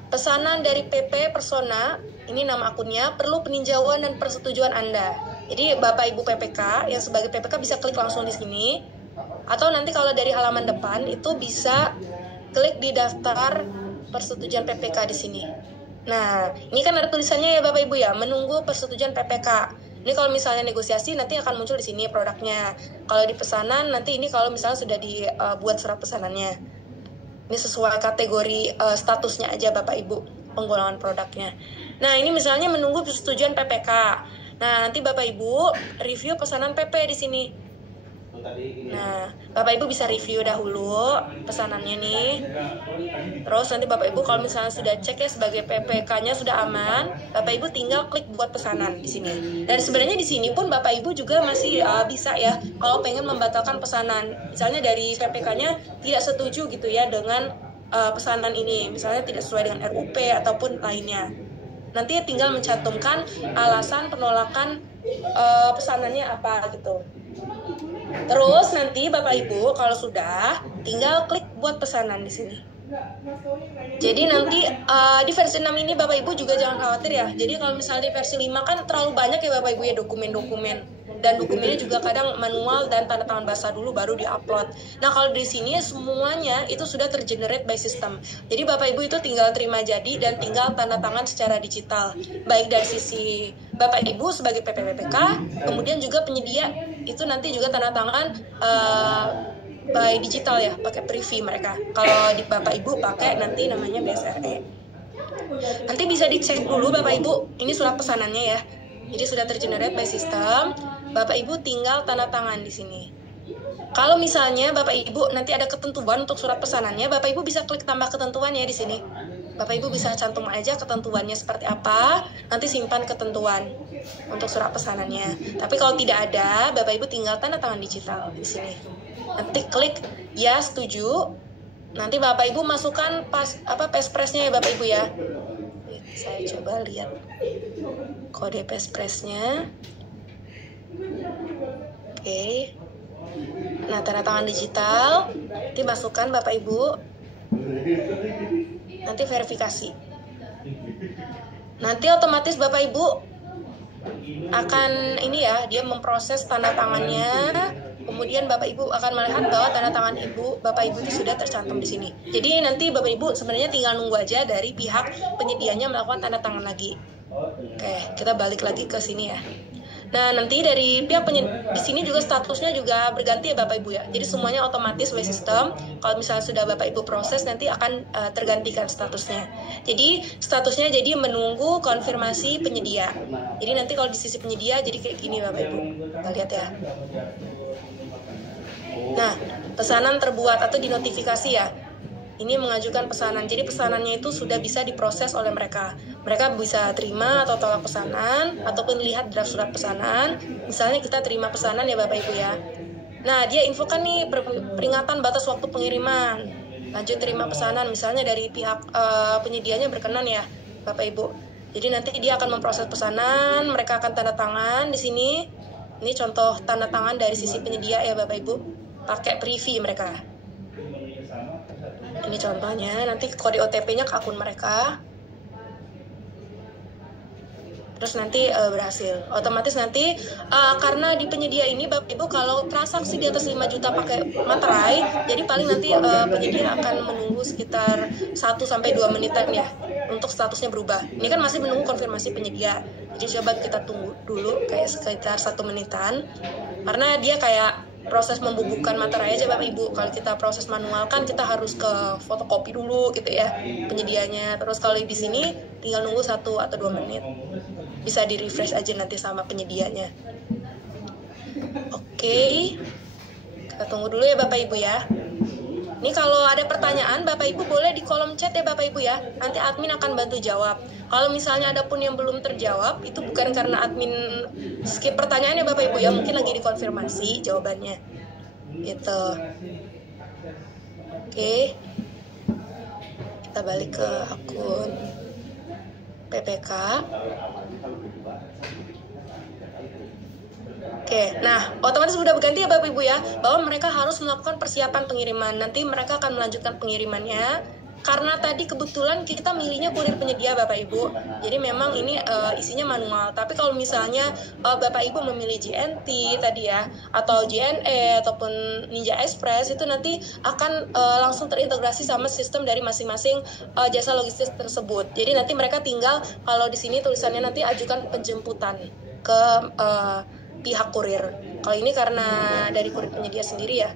Pesanan dari PP Persona, ini nama akunnya, perlu peninjauan dan persetujuan Anda. Jadi Bapak Ibu PPK yang sebagai PPK bisa klik langsung di sini, atau nanti kalau dari halaman depan itu bisa klik di daftar persetujuan PPK di sini. Nah, ini kan ada tulisannya ya Bapak Ibu ya, menunggu persetujuan PPK. Ini kalau misalnya negosiasi nanti akan muncul di sini produknya. Kalau di pesanan nanti ini kalau misalnya sudah dibuat surat pesanannya. Ini sesuai kategori statusnya aja Bapak Ibu, penggolongan produknya. Nah, ini misalnya menunggu persetujuan PPK. Nah, nanti Bapak Ibu review pesanan PP di sini. Nah, Bapak Ibu bisa review dahulu pesanannya nih. Terus nanti Bapak Ibu kalau misalnya sudah cek ya sebagai PPK-nya sudah aman, Bapak Ibu tinggal klik buat pesanan di sini. Dan sebenarnya di sini pun Bapak Ibu juga masih bisa ya kalau pengen membatalkan pesanan. Misalnya dari PPK-nya tidak setuju gitu ya dengan pesanan ini, misalnya tidak sesuai dengan RUP ataupun lainnya. Nanti tinggal mencantumkan alasan penolakan pesanannya apa gitu. Terus nanti Bapak Ibu kalau sudah tinggal klik buat pesanan di sini. Jadi nanti di versi 6 ini Bapak Ibu juga jangan khawatir ya. Jadi kalau misalnya di versi 5 kan terlalu banyak ya Bapak Ibu ya dokumen-dokumen. Dan dokumennya juga kadang manual dan tanda tangan basah dulu baru diupload. Nah kalau di sini semuanya itu sudah tergenerate by system. Jadi Bapak Ibu itu tinggal terima jadi dan tinggal tanda tangan secara digital. Baik dari sisi Bapak Ibu sebagai PPPPK, kemudian juga penyedia itu nanti juga tanda tangan by digital ya, pakai privy mereka. Kalau di Bapak Ibu pakai nanti namanya BSRE. Nanti bisa dicek dulu Bapak Ibu, ini surat pesanannya ya. Jadi sudah tergenerate by system. Bapak Ibu tinggal tanda tangan di sini. Kalau misalnya Bapak Ibu nanti ada ketentuan untuk surat pesanannya, Bapak Ibu bisa klik tambah ketentuannya di sini. Bapak Ibu bisa cantum aja ketentuannya seperti apa, nanti simpan ketentuan untuk surat pesanannya. Tapi kalau tidak ada, Bapak Ibu tinggal tanda tangan digital di sini. Nanti klik ya setuju. Nanti Bapak Ibu masukkan passpressnya ya Bapak Ibu ya. Saya coba lihat kode passpressnya. Oke. Nah, tanda tangan digital nanti masukkan Bapak Ibu. Nanti verifikasi. Nanti otomatis Bapak Ibu akan ini ya, dia memproses tanda tangannya. Kemudian Bapak Ibu akan melihat bahwa tanda tangan Bapak Ibu itu sudah tercantum di sini. Jadi nanti Bapak Ibu sebenarnya tinggal nunggu aja dari pihak penyedianya melakukan tanda tangan lagi. Oke, kita balik lagi ke sini ya. Nah, nanti dari pihak di sini juga statusnya juga berganti ya Bapak Ibu ya. Jadi semuanya otomatis by system. Kalau misalnya sudah Bapak Ibu proses nanti akan tergantikan statusnya. Jadi statusnya jadi menunggu konfirmasi penyedia. Jadi nanti kalau di sisi penyedia jadi kayak gini Bapak Ibu. Kita lihat ya. Nah, pesanan terbuat atau dinotifikasi ya. Ini mengajukan pesanan. Jadi pesanannya itu sudah bisa diproses oleh mereka. Mereka bisa terima atau tolak pesanan, ataupun lihat draft surat pesanan. Misalnya kita terima pesanan ya Bapak Ibu ya. Nah, dia infokan nih peringatan batas waktu pengiriman. Lanjut terima pesanan, misalnya dari pihak penyedianya berkenan ya Bapak Ibu. Jadi nanti dia akan memproses pesanan, mereka akan tanda tangan di sini. Ini contoh tanda tangan dari sisi penyedia ya Bapak Ibu. Pakai privy mereka. Ini contohnya, nanti kode OTP-nya ke akun mereka. Terus nanti berhasil. Otomatis nanti karena di penyedia ini Bapak Ibu kalau transaksi di atas 5 juta pakai materai, jadi paling nanti penyedia akan menunggu sekitar 1-2 menitan ya untuk statusnya berubah. Ini kan masih menunggu konfirmasi penyedia. Jadi coba kita tunggu dulu kayak sekitar 1 menitan. Karena dia kayak proses membubukkan materai aja Bapak Ibu. Kalau kita proses manual kan kita harus ke fotokopi dulu gitu ya penyedianya. Terus kalau di sini tinggal nunggu 1 atau 2 menit. Bisa di refresh aja nanti sama penyedianya. Oke. Kita tunggu dulu ya Bapak Ibu ya. Ini kalau ada pertanyaan Bapak Ibu boleh di kolom chat ya Bapak Ibu ya. Nanti admin akan bantu jawab. Kalau misalnya ada pun yang belum terjawab, itu bukan karena admin skip pertanyaannya Bapak Ibu ya, mungkin lagi dikonfirmasi jawabannya. Gitu. Oke. Kita balik ke akun PPK. Oke, nah otomatis sudah berganti ya Bapak Ibu ya, bahwa mereka harus melakukan persiapan pengiriman. Nanti mereka akan melanjutkan pengirimannya. Karena tadi kebetulan kita milihnya kurir penyedia Bapak Ibu, jadi memang ini isinya manual. Tapi kalau misalnya Bapak Ibu memilih JNT tadi ya, atau JNE ataupun Ninja Express, itu nanti akan langsung terintegrasi sama sistem dari masing-masing jasa logistik tersebut. Jadi nanti mereka tinggal, kalau di sini tulisannya nanti ajukan penjemputan ke pihak kurir. Kalau ini karena dari kurir penyedia sendiri ya,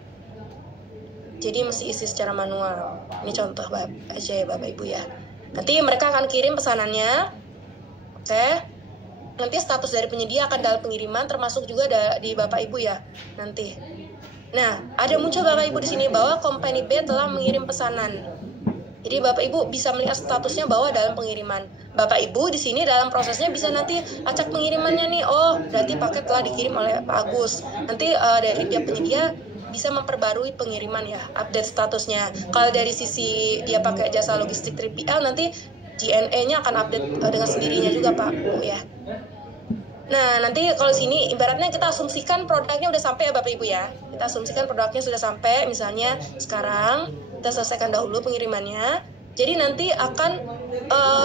jadi mesti isi secara manual. Ini contoh aja ya Bapak Ibu ya. Nanti mereka akan kirim pesanannya. Oke. Nanti status dari penyedia akan dalam pengiriman, termasuk juga di Bapak Ibu ya nanti. Nah, ada muncul Bapak Ibu di sini bahwa company B telah mengirim pesanan. Jadi Bapak Ibu bisa melihat statusnya bahwa dalam pengiriman. Bapak Ibu di sini dalam prosesnya bisa nanti acak pengirimannya nih. Oh, berarti paket telah dikirim oleh Pak Agus. Nanti dari pihak penyedia bisa memperbarui pengiriman ya, update statusnya. Kalau dari sisi dia pakai jasa logistik 3PL, nanti JNE-nya akan update dengan sendirinya juga Pak Bu ya. Nah, nanti kalau sini ibaratnya kita asumsikan produknya udah sampai ya Bapak Ibu ya. Kita asumsikan produknya sudah sampai, misalnya sekarang kita selesaikan dahulu pengirimannya. Jadi nanti akan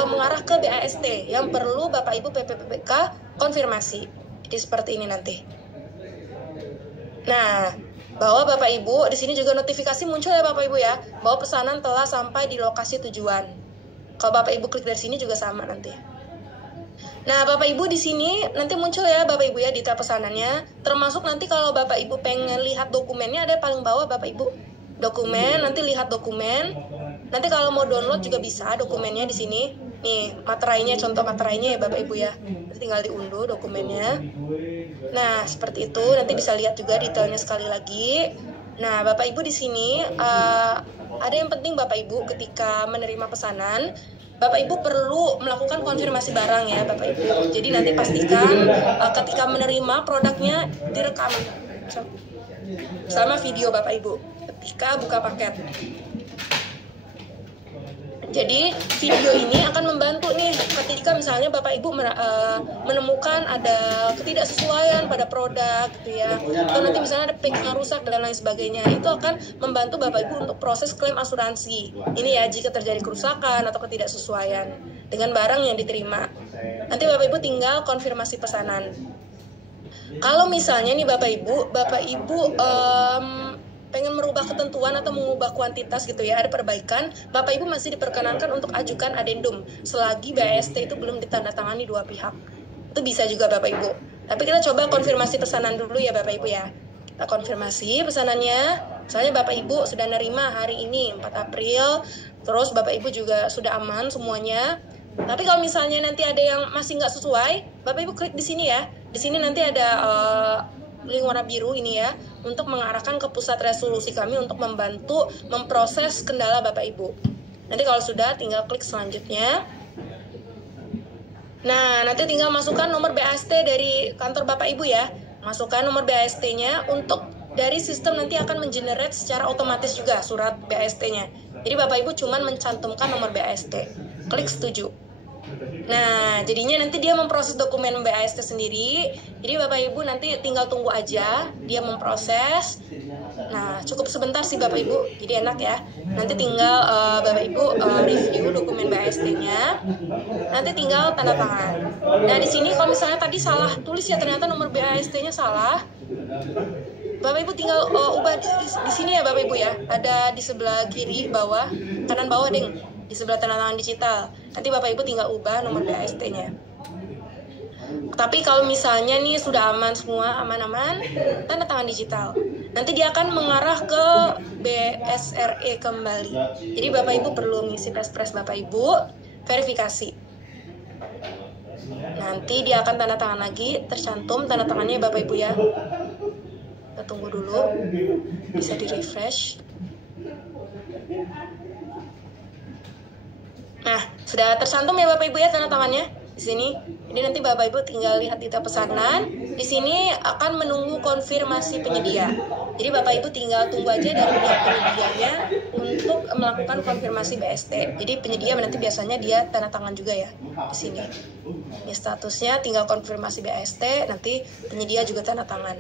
mengarah ke BAST yang perlu Bapak Ibu PPPK konfirmasi. Jadi seperti ini nanti. Nah, bahwa Bapak Ibu di sini juga notifikasi muncul ya Bapak Ibu ya, bahwa pesanan telah sampai di lokasi tujuan. Kalau Bapak Ibu klik dari sini juga sama nanti. Nah, Bapak Ibu di sini nanti muncul ya Bapak Ibu ya detail pesanannya, termasuk nanti kalau Bapak Ibu pengen lihat dokumennya ada paling bawah Bapak Ibu. Dokumen, nanti lihat dokumen. Nanti kalau mau download juga bisa dokumennya di sini. Nih, materainya, contoh materainya ya Bapak Ibu ya. Nanti tinggal diunduh dokumennya. Nah, seperti itu. Nanti bisa lihat juga detailnya sekali lagi. Nah, Bapak Ibu di sini ada yang penting Bapak Ibu ketika menerima pesanan, Bapak Ibu perlu melakukan konfirmasi barang ya Bapak Ibu. Jadi nanti pastikan ketika menerima produknya direkam sama video Bapak Ibu ketika buka paket. Jadi video ini akan membantu nih ketika misalnya Bapak Ibu menemukan ada ketidaksesuaian pada produk gitu ya, atau nanti misalnya ada packing rusak dan lain sebagainya, itu akan membantu Bapak Ibu untuk proses klaim asuransi. Ini ya jika terjadi kerusakan atau ketidaksesuaian dengan barang yang diterima. Nanti Bapak Ibu tinggal konfirmasi pesanan. Kalau misalnya nih Bapak Ibu pengen merubah ketentuan atau mengubah kuantitas gitu ya, ada perbaikan, Bapak Ibu masih diperkenankan untuk ajukan adendum selagi BAST itu belum ditandatangani dua pihak. Itu bisa juga Bapak Ibu. Tapi kita coba konfirmasi pesanan dulu ya Bapak Ibu ya. Kita konfirmasi pesanannya, misalnya Bapak Ibu sudah nerima hari ini 4 April, terus Bapak Ibu juga sudah aman semuanya. Tapi kalau misalnya nanti ada yang masih nggak sesuai, Bapak Ibu klik di sini ya. Di sini nanti ada link warna biru ini ya, untuk mengarahkan ke pusat resolusi kami untuk membantu memproses kendala Bapak Ibu. Nanti kalau sudah tinggal klik selanjutnya. Nah, nanti tinggal masukkan nomor BAST dari kantor Bapak Ibu ya. Masukkan nomor BAST-nya, untuk dari sistem nanti akan mengenerate secara otomatis juga surat BAST-nya. Jadi Bapak Ibu cuman mencantumkan nomor BAST. Klik setuju. Nah, jadinya nanti dia memproses dokumen BAST sendiri. Jadi Bapak Ibu nanti tinggal tunggu aja dia memproses. Nah, cukup sebentar sih Bapak Ibu, jadi enak ya. Nanti tinggal Bapak Ibu review dokumen BAST-nya. Nanti tinggal tanda tangan. Nah, di sini kalau misalnya tadi salah tulis ya, ternyata nomor BAST-nya salah, Bapak Ibu tinggal ubah di sini ya Bapak Ibu ya. Ada di sebelah kiri bawah, kanan bawah ding, di sebelah tanda tangan digital. Nanti Bapak Ibu tinggal ubah nomor BAST-nya. Tapi kalau misalnya nih sudah aman semua, aman-aman, tanda tangan digital. Nanti dia akan mengarah ke BSRE kembali. Jadi Bapak Ibu perlu ngisi pres-pres Bapak Ibu, verifikasi. Nanti dia akan tanda tangan lagi, tercantum tanda tangannya Bapak Ibu ya. Kita tunggu dulu, bisa di-refresh. Nah, sudah tercantum ya Bapak Ibu ya tanda tangannya di sini. Jadi nanti Bapak Ibu tinggal lihat detail pesanan. Di sini akan menunggu konfirmasi penyedia. Jadi Bapak Ibu tinggal tunggu aja dari pihak penyedianya untuk melakukan konfirmasi BST. Jadi penyedia nanti biasanya dia tanda tangan juga ya di sini. Ini statusnya tinggal konfirmasi BST, nanti penyedia juga tanda tangan.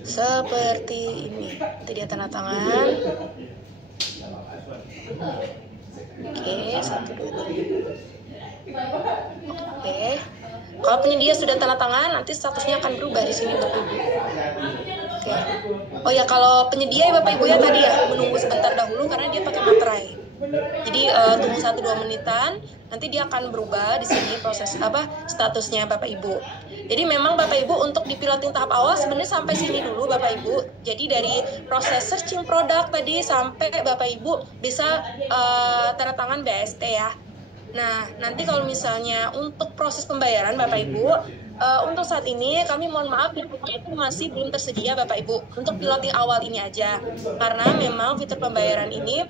Seperti ini. Nanti dia tanda tangan. Oke, 1, 2, 3. Oke. Kalau penyedia sudah tanda tangan, nanti statusnya akan berubah di sini Bapak Ibu. Oke. Oh ya, kalau penyedia ya Bapak Ibu ya tadi ya menunggu sebentar dahulu karena dia pakai materai. Jadi tunggu 1-2 menitan, nanti dia akan berubah di sini proses statusnya Bapak Ibu. Jadi memang Bapak Ibu untuk dipilotin tahap awal sebenarnya sampai sini dulu Bapak Ibu. Jadi dari proses searching produk tadi sampai Bapak Ibu bisa tanda tangan BST ya. Nah, nanti kalau misalnya untuk proses pembayaran Bapak Ibu, untuk saat ini kami mohon maaf fiturnya itu masih belum tersedia Bapak Ibu untuk di loading awal ini aja, karena memang fitur pembayaran ini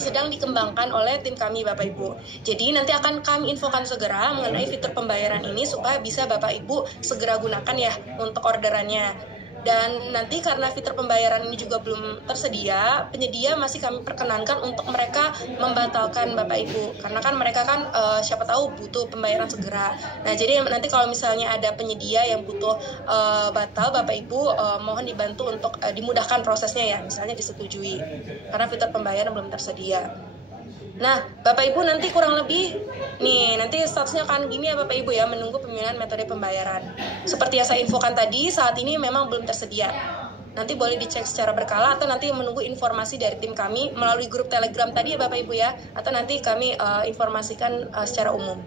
sedang dikembangkan oleh tim kami Bapak Ibu. Jadi nanti akan kami infokan segera mengenai fitur pembayaran ini supaya bisa Bapak Ibu segera gunakan ya untuk orderannya. Dan nanti karena fitur pembayaran ini juga belum tersedia, penyedia masih kami perkenankan untuk mereka membatalkan Bapak Ibu. Karena kan mereka kan siapa tahu butuh pembayaran segera. Nah, jadi nanti kalau misalnya ada penyedia yang butuh batal, Bapak Ibu mohon dibantu untuk dimudahkan prosesnya ya, misalnya disetujui. Karena fitur pembayaran belum tersedia. Nah, Bapak Ibu nanti kurang lebih, nih nanti statusnya akan gini ya Bapak Ibu ya, menunggu pemilihan metode pembayaran. Seperti yang saya infokan tadi, saat ini memang belum tersedia. Nanti boleh dicek secara berkala atau nanti menunggu informasi dari tim kami melalui grup Telegram tadi ya Bapak Ibu ya, atau nanti kami informasikan secara umum.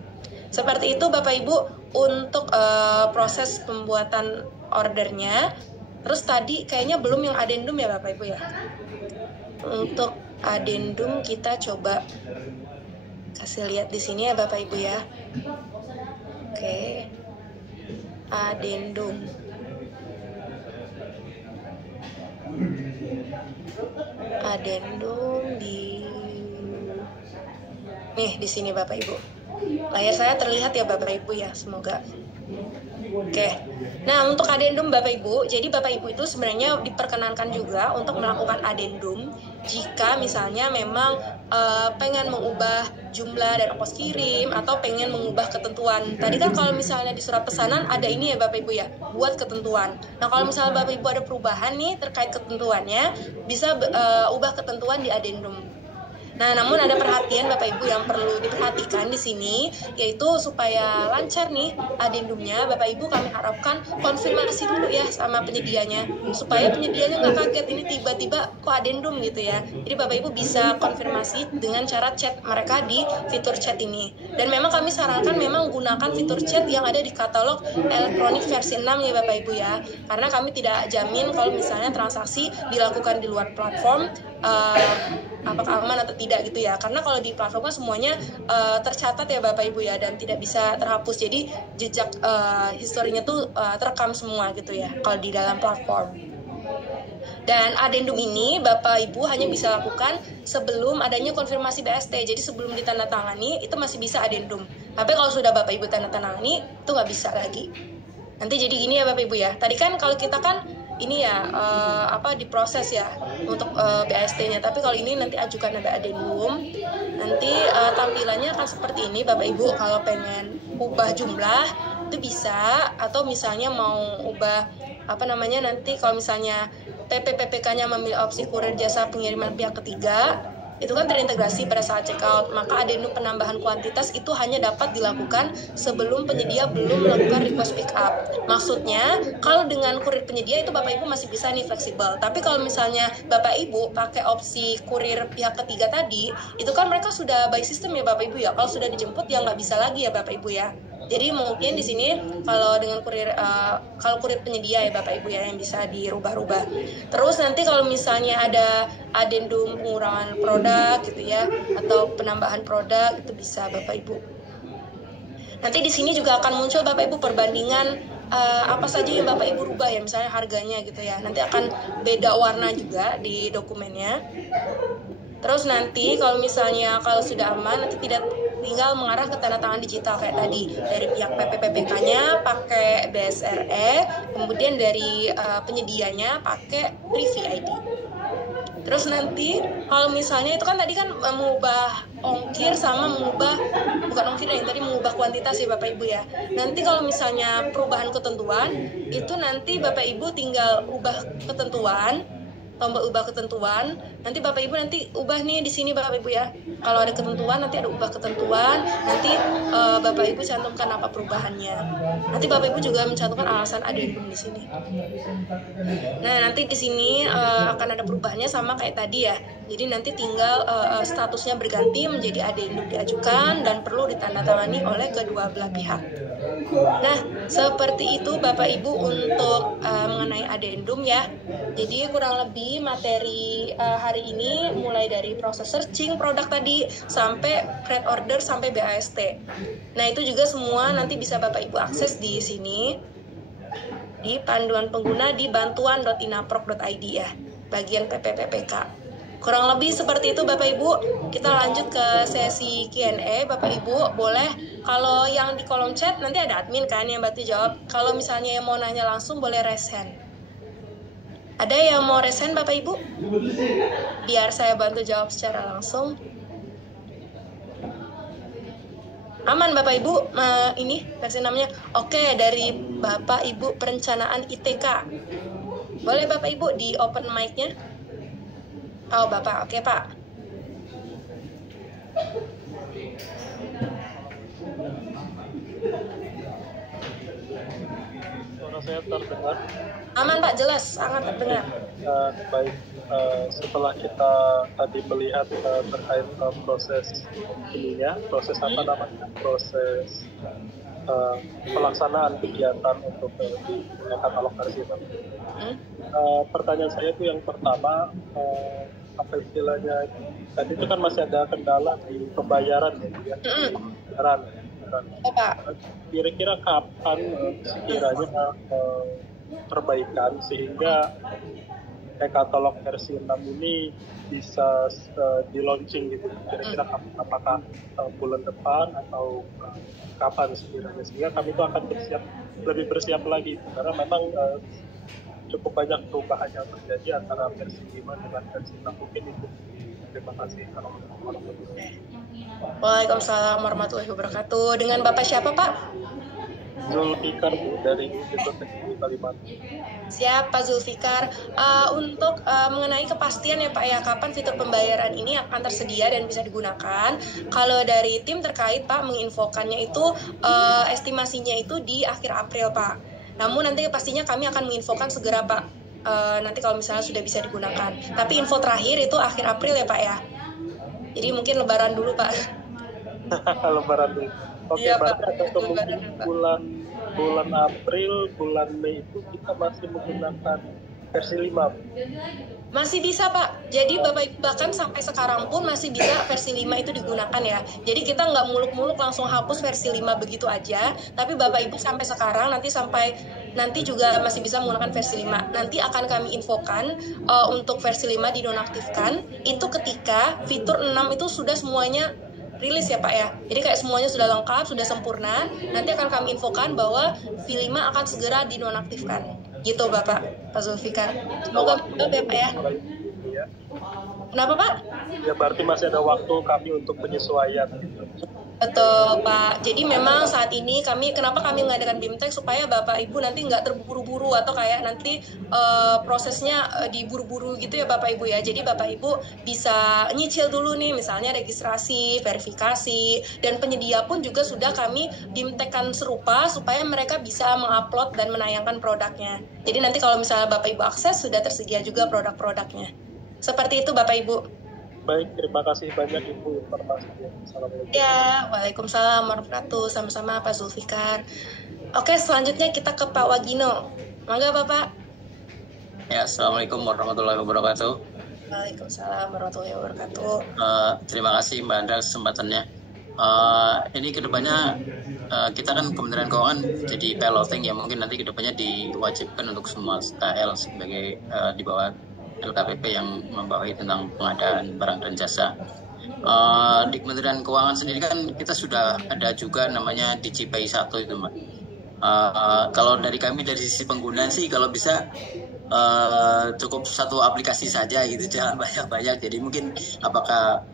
Seperti itu Bapak Ibu untuk proses pembuatan ordernya. Terus tadi kayaknya belum yang adendum ya Bapak Ibu ya. Untuk adendum kita coba kasih lihat di sini ya Bapak Ibu ya. Oke. Adendum. Adendum di sini Bapak Ibu. Layar saya terlihat ya Bapak Ibu ya, semoga. Oke. Nah, untuk adendum Bapak Ibu, jadi Bapak Ibu itu sebenarnya diperkenankan juga untuk melakukan adendum jika misalnya memang pengen mengubah jumlah dan ongkos kirim atau pengen mengubah ketentuan. Tadi kan kalau misalnya di surat pesanan ada ini ya Bapak Ibu ya, buat ketentuan. Nah, kalau misalnya Bapak Ibu ada perubahan nih terkait ketentuannya, bisa ubah ketentuan di adendum. Nah, namun ada perhatian Bapak Ibu yang perlu diperhatikan di sini, yaitu supaya lancar nih adendumnya, Bapak Ibu kami harapkan konfirmasi dulu ya sama penyedianya, supaya penyedianya nggak kaget ini tiba-tiba kok adendum gitu ya. Jadi Bapak Ibu bisa konfirmasi dengan cara chat mereka di fitur chat ini. Dan memang kami sarankan memang gunakan fitur chat yang ada di katalog elektronik versi 6 ya Bapak Ibu ya, karena kami tidak jamin kalau misalnya transaksi dilakukan di luar platform apakah aman atau tidak gitu ya, karena kalau di platform kan semuanya tercatat ya Bapak Ibu ya, dan tidak bisa terhapus, jadi jejak historinya tuh terekam semua gitu ya kalau di dalam platform. Dan adendum ini Bapak Ibu hanya bisa lakukan sebelum adanya konfirmasi BST, jadi sebelum ditandatangani itu masih bisa adendum, tapi kalau sudah Bapak Ibu tandatangani itu nggak bisa lagi. Nanti jadi gini ya Bapak Ibu ya, tadi kan kalau kita kan ini ya diproses ya untuk BAST-nya, tapi kalau ini nanti ajukan ada adendum, nanti tampilannya akan seperti ini Bapak Ibu. Kalau pengen ubah jumlah itu bisa, atau misalnya mau ubah nanti kalau misalnya PPPK-nya memilih opsi kurir jasa pengiriman pihak ketiga, itu kan terintegrasi pada saat checkout, maka adendum penambahan kuantitas itu hanya dapat dilakukan sebelum penyedia belum melakukan request pick up. Maksudnya, kalau dengan kurir penyedia itu Bapak Ibu masih bisa nih fleksibel, tapi kalau misalnya Bapak Ibu pakai opsi kurir pihak ketiga tadi, itu kan mereka sudah by system ya Bapak Ibu ya, kalau sudah dijemput ya nggak bisa lagi ya Bapak Ibu ya. Jadi mungkin di sini kalau dengan kurir penyedia ya Bapak Ibu ya yang bisa dirubah-rubah. Terus nanti kalau misalnya ada adendum pengurangan produk gitu ya, atau penambahan produk, itu bisa Bapak Ibu. Nanti di sini juga akan muncul Bapak Ibu perbandingan apa saja yang Bapak Ibu rubah ya, misalnya harganya gitu ya. Nanti akan beda warna juga di dokumennya. Terus nanti kalau misalnya sudah aman, nanti tinggal mengarah ke tanda tangan digital kayak tadi, dari pihak PPPK-nya pakai BSRE, kemudian dari penyedianya pakai Privy ID. Terus nanti kalau misalnya itu kan tadi kan mengubah ongkir sama bukan ongkir yang tadi mengubah kuantitas ya Bapak Ibu ya. Nanti kalau misalnya perubahan ketentuan itu nanti Bapak Ibu tinggal ubah ketentuan, tombol ubah ketentuan, nanti Bapak Ibu nanti ubah nih di sini Bapak Ibu ya. Kalau ada ketentuan nanti ada ubah ketentuan, nanti Bapak Ibu cantumkan apa perubahannya. Nanti Bapak Ibu juga mencantumkan alasan adendum di sini. Nah, nanti di sini akan ada perubahannya sama kayak tadi ya. Jadi nanti tinggal statusnya berganti menjadi adendum diajukan dan perlu ditandatangani oleh kedua belah pihak. Nah, seperti itu Bapak Ibu untuk mengenai adendum ya. Jadi kurang lebih materi hari ini mulai dari proses searching produk tadi sampai create order sampai BAST. Nah, itu juga semua nanti bisa Bapak Ibu akses di sini di panduan pengguna di bantuan.inaprok.id ya, bagian PPPPK. Kurang lebih seperti itu Bapak Ibu. Kita lanjut ke sesi Q&A. Bapak Ibu boleh, kalau yang di kolom chat nanti ada admin kan yang bantu jawab. Kalau misalnya yang mau nanya langsung boleh raise hand. Ada yang mau raise hand Bapak Ibu? Biar saya bantu jawab secara langsung. Aman Bapak Ibu, ini versi namanya. Oke, dari Bapak Ibu Perencanaan ITK. Boleh Bapak Ibu di open mic-nya? Oh Bapak, oke Pak. Suara saya terdengar? Aman Pak, jelas, sangat terdengar. Baik, setelah kita tadi melihat terkait proses ininya, proses apa namanya, proses pelaksanaan kegiatan untuk di katalog versi 6. Pertanyaan saya itu yang pertama, apa istilahnya, tadi itu kan masih ada kendala di pembayaran ya, pembayaran. Pak. Kira-kira kapan sekiranya perbaikan sehingga e-katalog versi 6 ini bisa di launching gitu, kira-kira apakah bulan depan atau kapan sekiranya, sehingga kami itu akan lebih bersiap lagi, karena memang cukup banyak perubahan yang terjadi antara versi 5 dengan versi 6. Mungkin itu. Terima kasih. Waalaikumsalam warahmatullahi wabarakatuh. Dengan Bapak siapa Pak? Zulfikar dari Institut Teknologi Kalimantan. Siap Pak Zulfikar. Untuk mengenai kepastian ya Pak ya, kapan fitur pembayaran ini akan tersedia dan bisa digunakan. Kalau dari tim terkait Pak menginfokannya itu estimasinya itu di akhir April Pak. Namun nanti pastinya kami akan menginfokan segera Pak. Nanti kalau misalnya sudah bisa digunakan. Tapi info terakhir itu akhir April ya Pak ya. Jadi mungkin Lebaran dulu Pak. Lebaran dulu. Oke, Iya, berarti Pak. ada kemungkinan bulan April, bulan Mei itu kita masih menggunakan versi 5. Masih bisa Pak. Jadi Bapak Ibu bahkan sampai sekarang pun masih bisa versi 5 itu digunakan ya. Jadi kita nggak muluk-muluk langsung hapus versi 5 begitu aja. Tapi Bapak Ibu sampai sekarang nanti juga masih bisa menggunakan versi 5. Nanti akan kami infokan untuk versi 5 dinonaktifkan itu ketika fitur 6 itu sudah semuanya rilis ya Pak ya. Jadi kayak semuanya sudah lengkap, sudah sempurna. Nanti akan kami infokan bahwa V5 akan segera dinonaktifkan. Gitu Bapak, Pak Zulfikar. Semoga betul ya Pak ya. Kenapa Pak? Ya berarti masih ada waktu kami untuk penyesuaian. Betul Pak. Jadi memang saat ini kenapa kami mengadakan BIMTEK supaya Bapak Ibu nanti nggak terburu-buru atau kayak nanti prosesnya diburu-buru gitu ya Bapak Ibu ya. Jadi Bapak Ibu bisa nyicil dulu nih, misalnya registrasi, verifikasi, dan penyedia pun juga sudah kami BIMTEK-kan serupa supaya mereka bisa mengupload dan menayangkan produknya. Jadi nanti kalau misalnya Bapak Ibu akses sudah tersedia juga produk-produknya. Seperti itu Bapak Ibu. Baik, terima kasih banyak Ibu informasinya. Assalamualaikum. Ya, waalaikumsalam warahmatullahi wabarakatuh. Sama-sama Pak Zulfikar. Oke, selanjutnya kita ke Pak Wagino. Mangga Bapak. Ya, Assalamualaikum warahmatullahi wabarakatuh. Waalaikumsalam warahmatullahi wabarakatuh. Terima kasih Mbak Andra kesempatannya. Ini kedepannya kita kan Kementerian Keuangan jadi piloting ya, mungkin nanti kedepannya diwajibkan untuk semua KL sebagai di bawah LKPP yang membawahi tentang pengadaan barang dan jasa. Di Kementerian Keuangan sendiri kan kita sudah ada juga namanya DigiPay 1 itu Mbak. Kalau dari kami dari sisi pengguna sih kalau bisa cukup satu aplikasi saja gitu, jangan banyak-banyak. Jadi mungkin apakah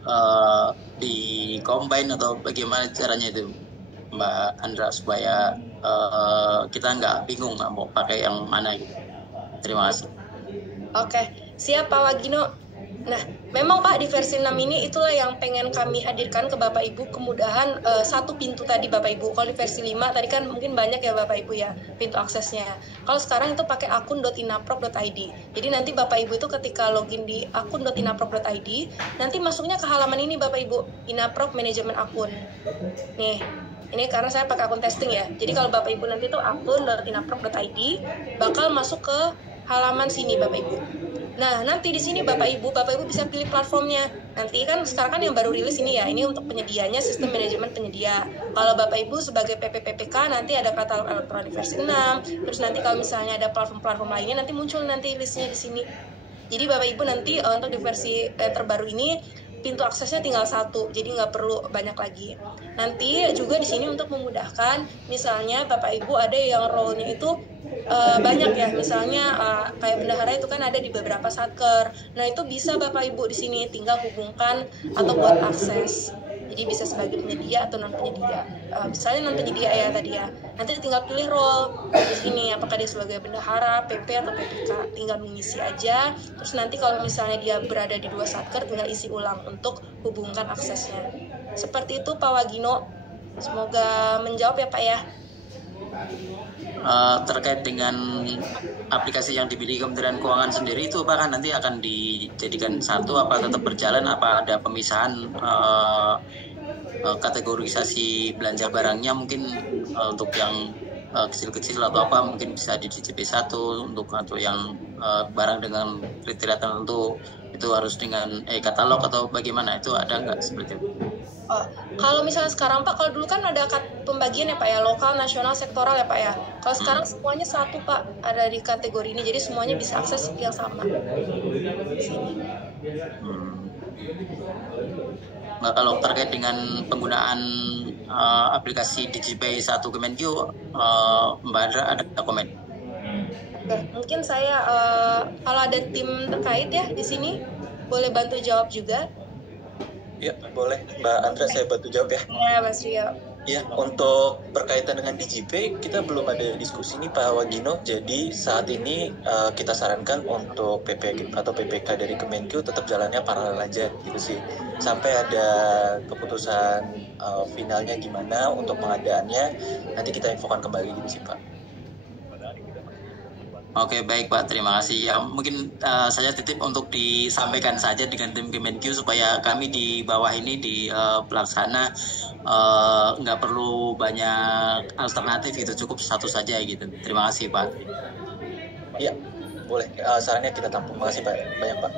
di combine atau bagaimana caranya itu Mbak Andra supaya kita nggak bingung nggak mau pakai yang mana gitu. Terima kasih. Oke, siap Pak Wagino. Nah, memang Pak di versi 6 ini itulah yang pengen kami hadirkan ke Bapak Ibu, kemudahan satu pintu tadi Bapak Ibu. Kalau di versi 5 tadi kan mungkin banyak ya Bapak Ibu ya pintu aksesnya. Kalau sekarang itu pakai akun.inaprok.id. Jadi nanti Bapak Ibu itu ketika login di akun.inaprok.id, nanti masuknya ke halaman ini Bapak Ibu, Inaprok manajemen akun. Nih, Ini karena saya pakai akun testing ya. Jadi kalau Bapak Ibu nanti tuh akun.inaprok.id bakal masuk ke halaman sini Bapak Ibu. Nah, nanti di sini Bapak Ibu bisa pilih platformnya. Nanti kan sekarang kan yang baru rilis ini ya, ini untuk penyedianya sistem manajemen penyedia. Kalau Bapak Ibu sebagai PPPPK nanti ada katalog elektronik versi 6. Terus nanti kalau misalnya ada platform-platform lainnya nanti muncul nanti listnya di sini. Jadi Bapak Ibu nanti untuk di versi terbaru ini pintu aksesnya tinggal 1, jadi nggak perlu banyak lagi. Nanti juga di sini untuk memudahkan, misalnya Bapak Ibu ada yang role-nya itu banyak ya, misalnya kayak bendahara itu kan ada di beberapa satker. Nah itu bisa Bapak Ibu di sini tinggal hubungkan atau buat akses. Jadi bisa sebagai penyedia atau non penyedia. Misalnya non penyedia ya tadi ya. Nanti tinggal pilih role di sini apakah dia sebagai bendahara, PP atau PPK. Tinggal mengisi aja. Terus nanti kalau misalnya dia berada di 2 satker tinggal isi ulang untuk hubungkan aksesnya. Seperti itu Pak Wagino. Semoga menjawab ya Pak ya. Terkait dengan aplikasi yang dimiliki Kementerian Keuangan sendiri itu apakah nanti akan dijadikan satu, apa tetap berjalan, apa ada pemisahan kategorisasi belanja barangnya mungkin untuk yang kecil-kecil atau apa mungkin bisa di DJP 1 untuk atau yang barang dengan kriteria tertentu itu harus dengan katalog atau bagaimana, itu ada nggak seperti itu? Kalau misalnya sekarang Pak, kalau dulu kan ada pembagian ya Pak ya, lokal, nasional, sektoral ya Pak ya. Kalau sekarang semuanya satu Pak, ada di kategori ini, jadi semuanya bisa akses yang sama. Nah, kalau terkait dengan penggunaan aplikasi DigiPay 1 Kemenkeu, Mbak Andra ada komen? Mungkin saya kalau ada tim terkait ya di sini boleh bantu jawab juga. Ya, boleh Mbak Andra, saya bantu jawab ya. Ya, Mas Rio. Ya, untuk berkaitan dengan DigiPay, kita belum ada diskusi nih Pak Wagino. Jadi saat ini kita sarankan untuk PP atau PPK dari Kemenkeu tetap jalannya paralel aja gitu sih. Sampai ada keputusan finalnya gimana untuk pengadaannya, nanti kita infokan kembali gitu sih Pak. Oke, baik Pak, terima kasih. Ya, mungkin saya titip untuk disampaikan saja dengan tim Kemenkeu supaya kami di bawah ini di pelaksana nggak perlu banyak alternatif gitu, cukup satu saja gitu. Terima kasih Pak. Iya, boleh. Sarannya kita tampung. Makasih Pak, banyak Pak.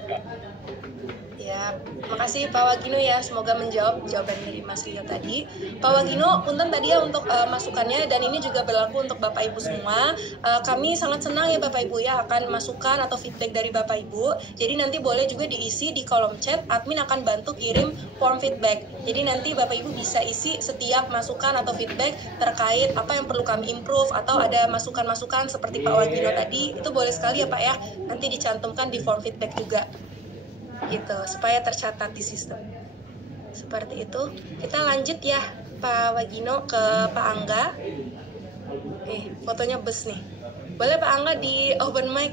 Ya, makasih Pak Wagino ya, semoga menjawab jawaban dari Mas Rio tadi. Pak Wagino, punten tadi ya untuk masukannya, dan ini juga berlaku untuk Bapak Ibu semua. Kami sangat senang ya Bapak Ibu ya akan masukan atau feedback dari Bapak Ibu. Jadi nanti boleh juga diisi di kolom chat, admin akan bantu kirim form feedback. Jadi nanti Bapak Ibu bisa isi setiap masukan atau feedback terkait apa yang perlu kami improve, atau ada masukan-masukan seperti Pak Wagino tadi, itu boleh sekali ya Pak ya, nanti dicantumkan di form feedback juga. Gitu, supaya tercatat di sistem. Seperti itu. Kita lanjut ya Pak Wagino ke Pak Angga. Fotonya bus nih. Boleh Pak Angga di open mic?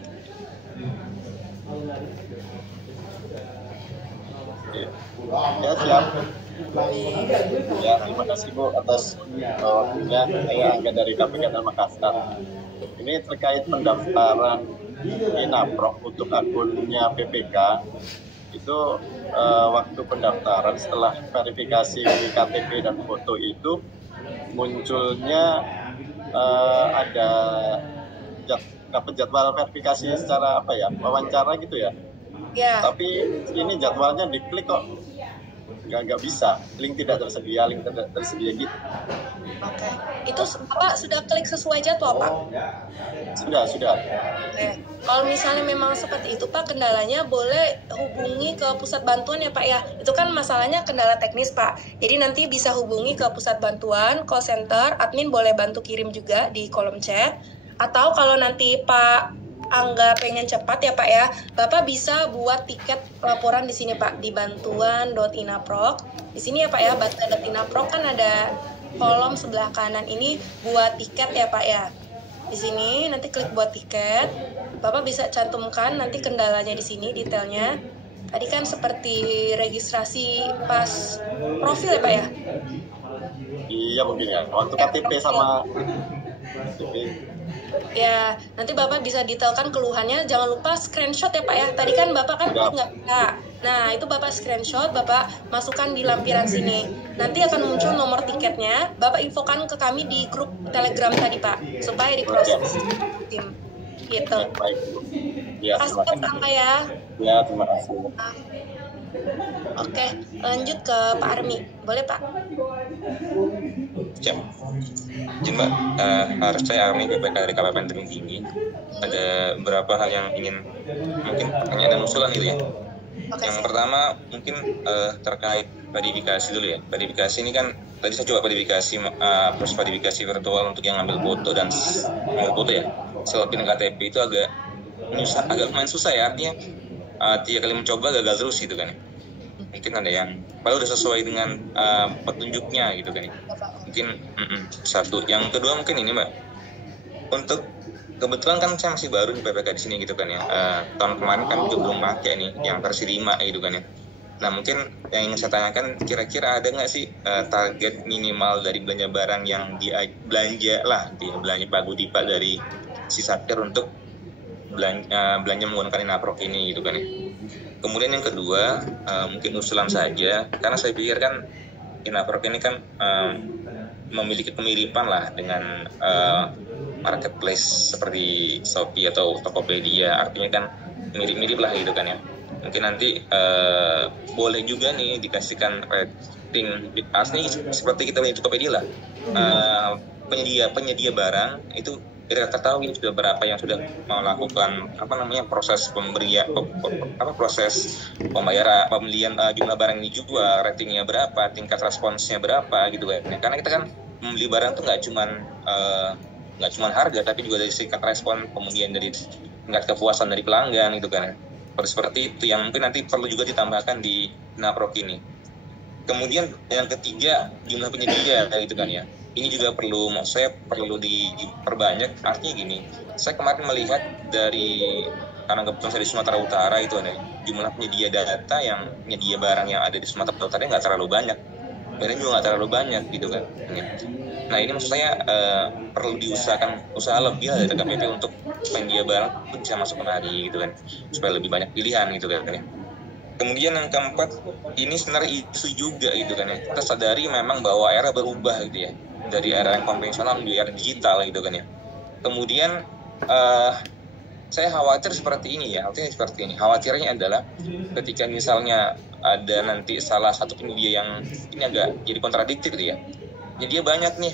Ya, siap. Ya, terima kasih Bu atas waktunya. Saya Angga dari KPK dan Makassar. Ini terkait pendaftaran Inaprok untuk akunnya PPK. Itu waktu pendaftaran setelah verifikasi KTP dan foto itu munculnya ada jadwal verifikasi secara apa ya, wawancara gitu ya. Ya. Tapi ini jadwalnya diklik kok nggak bisa, link tidak tersedia gitu. Oke. Itu Bapak sudah klik sesuai jadwal Pak? Sudah. Oke. Kalau misalnya memang seperti itu Pak, kendalanya boleh hubungi ke pusat bantuan ya Pak ya. Itu kan masalahnya kendala teknis Pak. Jadi nanti bisa hubungi ke pusat bantuan, call center, admin boleh bantu kirim juga di kolom chat. Atau kalau nanti Pak Angga pengen cepat ya Pak ya, Bapak bisa buat tiket laporan di sini Pak, di bantuan.inaprok. Di sini ya Pak ya, bantuan.inaprok kan ada kolom sebelah kanan ini buat tiket ya Pak ya. Di sini nanti klik buat tiket, Bapak bisa cantumkan nanti kendalanya di sini detailnya. Tadi kan seperti registrasi pas profil ya Pak ya? Iya mungkin ya, untuk KTP sama KTP. Ya, nanti Bapak bisa detailkan keluhannya. Jangan lupa screenshot ya Pak ya. Tadi kan Bapak kan nggak bisa. Nah, itu Bapak screenshot, Bapak masukkan di lampiran sini. Nanti akan muncul nomor tiketnya, Bapak infokan ke kami di grup Telegram tadi, Pak, supaya diproses tim. Gitu. Baik. Ya, Kasih terima kasih. Angka ya. Ya, terima kasih. Oke, lanjut ke Pak Armi. Boleh, Pak? Siap. Izin Mbak, harus saya Armi PPK dari KPPN Tebing Tinggi. Ada beberapa hal yang ingin mungkin pertanyaan dan usulan gitu ya. Oke, Yang pertama mungkin terkait verifikasi dulu ya. Verifikasi ini kan tadi saya coba verifikasi proses verifikasi virtual untuk yang ambil foto dan ambil foto ya. Selebih KTP itu agak lumayan susah ya, artinya 3 kali mencoba gagal terus gitu kan ya. Mungkin ada yang padahal udah sesuai dengan petunjuknya gitu kan ya. Mungkin satu. Yang kedua mungkin ini Mbak, untuk kebetulan kan saya masih baru di PPK di sini gitu kan ya. Tahun kemarin kan juga belum pakai nih yang versi 5 gitu kan ya. Nah mungkin yang ingin saya tanyakan, kira-kira ada nggak sih target minimal dari belanja barang yang belanja Pak Budipa dari si Satker untuk belanja menggunakan Inaprok ini gitu kan ya. Kemudian yang kedua mungkin usulan saja, karena saya pikir kan Inaprok ini kan memiliki kemiripan lah dengan marketplace seperti Shopee atau Tokopedia, artinya kan mirip-mirip lah gitu kan ya. Mungkin nanti boleh juga nih dikasihkan rating asli seperti kita punya Tokopedia lah. Penyedia barang itu kita ketahui sudah berapa yang sudah melakukan proses proses pembayaran pembelian jumlah barang ini juga, ratingnya berapa, tingkat responsnya berapa gitu kan. Karena kita kan membeli barang tuh nggak cuman harga, tapi juga dari tingkat respon, kemudian dari tingkat kepuasan dari pelanggan gitu kan. Seperti itu yang mungkin nanti perlu juga ditambahkan di Inaprok ini. Kemudian yang ketiga, jumlah penyedia gitu kan ya. Ini juga perlu diperbanyak. Artinya gini, saya kemarin melihat karena kebetulan saya di Sumatera Utara itu ada jumlah penyedia data yang penyedia barang yang ada di Sumatera Utara nggak terlalu banyak. Barang juga nggak terlalu banyak gitu kan. Nah ini maksud saya perlu diusahakan usaha lebih dari KPP untuk penyedia barang itu bisa masuk kemari gitu kan, supaya lebih banyak pilihan gitu kan ya. Kemudian yang keempat, ini sebenarnya isu juga gitu kan ya. Kita sadari memang bahwa era berubah gitu ya, dari era yang konvensional menuju era digital gitu kan ya. Kemudian saya khawatir seperti ini ya, artinya seperti ini. Khawatirnya adalah ketika misalnya ada nanti salah satu penyedia yang ini agak jadi kontradiktif gitu ya. Jadi dia banyak nih,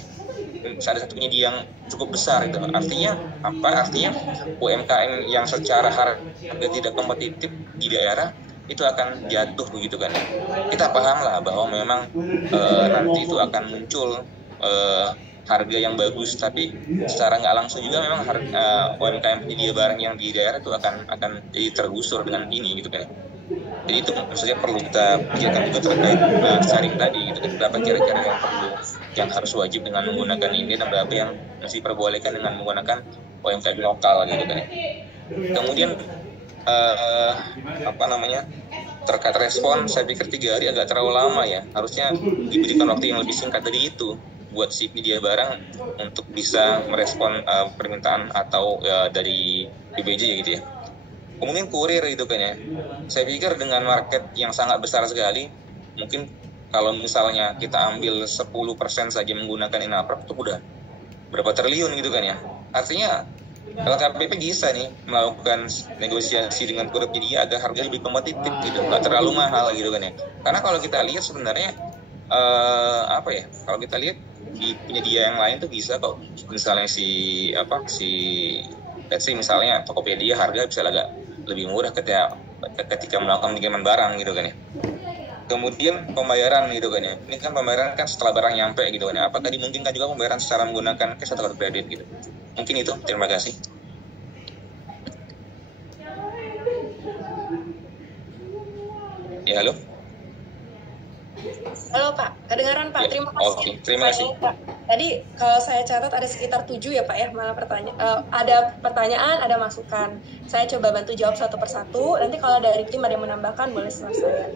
ada satu penyedia yang cukup besar gitu. Artinya apa? Artinya UMKM yang secara harga tidak kompetitif di daerah itu akan jatuh begitu kan ya. Kita paham lah bahwa memang nanti itu akan muncul harga yang bagus, tapi secara nggak langsung juga memang UMKM penyedia barang yang di daerah itu akan jadi tergusur dengan ini gitu kan. Jadi itu maksudnya perlu kita pikirkan juga terkait sharing tadi gitu kan, berapa kira-kira yang harus wajib dengan menggunakan ini dan berapa yang masih diperbolehkan dengan menggunakan UMKM lokal gitu kan. Kemudian terkait respon, saya pikir 3 hari agak terlalu lama ya. Harusnya diberikan waktu yang lebih singkat dari itu buat si penyedia barang untuk bisa merespon permintaan atau dari PBJ gitu ya. Kemudian kurir gitu kan ya. Saya pikir dengan market yang sangat besar sekali, mungkin kalau misalnya kita ambil 10% saja menggunakan Inaprok itu udah berapa triliun gitu kan ya. Artinya kalau KPP bisa nih melakukan negosiasi dengan kurir penyedia agar harga lebih kompetitif gitu, nggak terlalu mahal gitu kan ya. Karena kalau kita lihat sebenarnya kalau kita lihat di penyedia yang lain tuh bisa kok, misalnya let's say misalnya Tokopedia harga bisa agak lebih murah ketika melakukan pengiriman barang gitu kan ya. Kemudian pembayaran gitu kan ya. Ini kan pembayaran kan setelah barang nyampe gitu kan ya. Apakah dimungkinkan juga pembayaran secara menggunakan cash atau kartu kredit gitu? Mungkin itu. Terima kasih. Ya, halo. Halo Pak, kedengaran Pak? Ya, Terima kasih. oke. Terima kasih. Pak. Tadi kalau saya catat ada sekitar 7 ya Pak ya, malah ada pertanyaan, ada masukan. Saya coba bantu jawab satu persatu, nanti kalau dari tim ada yang menambahkan boleh setelah saya.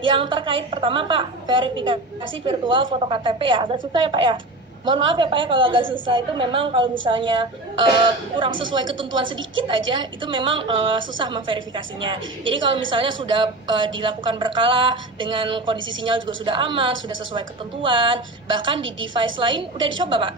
Yang terkait pertama Pak, verifikasi virtual foto KTP ya, agak susah ya Pak ya? Mohon maaf ya Pak ya kalau agak susah, itu memang kalau misalnya kurang sesuai ketentuan sedikit aja itu memang susah memverifikasinya. Jadi kalau misalnya sudah dilakukan berkala dengan kondisi sinyal juga sudah aman, sudah sesuai ketentuan, bahkan di device lain udah dicoba Pak?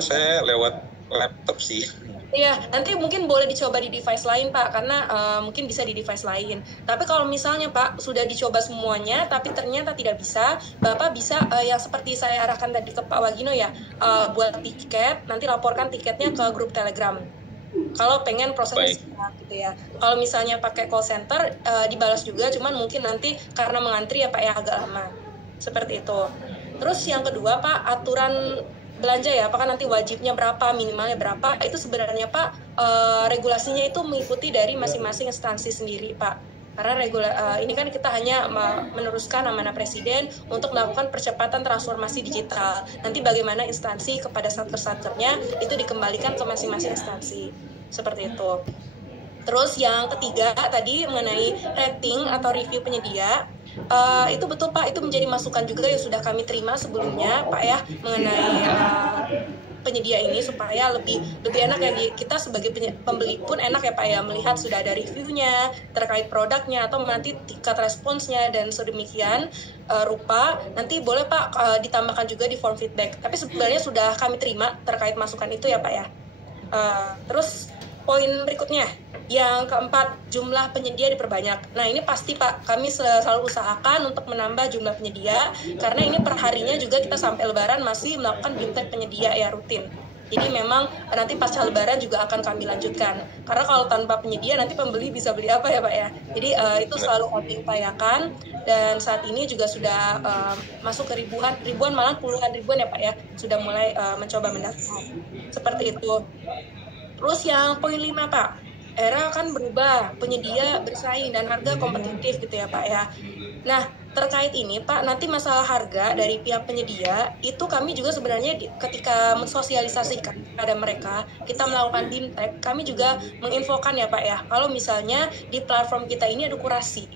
Saya lewat laptop sih. Iya, nanti mungkin boleh dicoba di device lain Pak, karena mungkin bisa di device lain. Tapi kalau misalnya Pak sudah dicoba semuanya, tapi ternyata tidak bisa, Bapak bisa yang seperti saya arahkan tadi ke Pak Wagino ya, buat tiket, nanti laporkan tiketnya ke grup Telegram. Kalau pengen prosesnya cepat gitu ya. Kalau misalnya pakai call center, dibalas juga, cuman mungkin nanti karena mengantri ya Pak ya agak lama. Seperti itu. Terus yang kedua Pak, aturan belanja ya, apakah nanti wajibnya berapa, minimalnya berapa, itu sebenarnya Pak regulasinya itu mengikuti dari masing-masing instansi sendiri Pak. Karena ini kan kita hanya meneruskan amanah Presiden untuk melakukan percepatan transformasi digital. Nanti bagaimana instansi kepada satker-satkernya itu dikembalikan ke masing-masing instansi. Seperti itu. Terus yang ketiga tadi mengenai rating atau review penyedia. Itu betul Pak, itu menjadi masukan juga yang sudah kami terima sebelumnya Pak ya, mengenai penyedia ini supaya lebih enak ya, kita sebagai pembeli pun enak ya Pak ya, melihat sudah ada reviewnya terkait produknya atau nanti tingkat responsnya dan sedemikian rupa. Nanti boleh Pak ditambahkan juga di form feedback, tapi sebenarnya sudah kami terima terkait masukan itu ya Pak ya. Terus poin berikutnya, yang keempat, jumlah penyedia diperbanyak. Nah ini pasti Pak, kami selalu usahakan untuk menambah jumlah penyedia, karena ini perharinya juga kita sampai Lebaran masih melakukan bimtek penyedia ya rutin. Jadi memang nanti pasca Lebaran juga akan kami lanjutkan. Karena kalau tanpa penyedia nanti pembeli bisa beli apa ya Pak ya. Jadi itu selalu kami upayakan, dan saat ini juga sudah masuk ke ribuan malah puluhan ribuan ya Pak ya, sudah mulai mencoba mendaftar. Seperti itu. Terus yang poin 5 Pak, era kan berubah, penyedia bersaing dan harga kompetitif gitu ya Pak ya. Nah terkait ini Pak, nanti masalah harga dari pihak penyedia itu kami juga sebenarnya ketika mensosialisasikan kepada mereka, kita melakukan bimtek, kami juga menginfokan ya Pak ya, kalau misalnya di platform kita ini ada kurasi.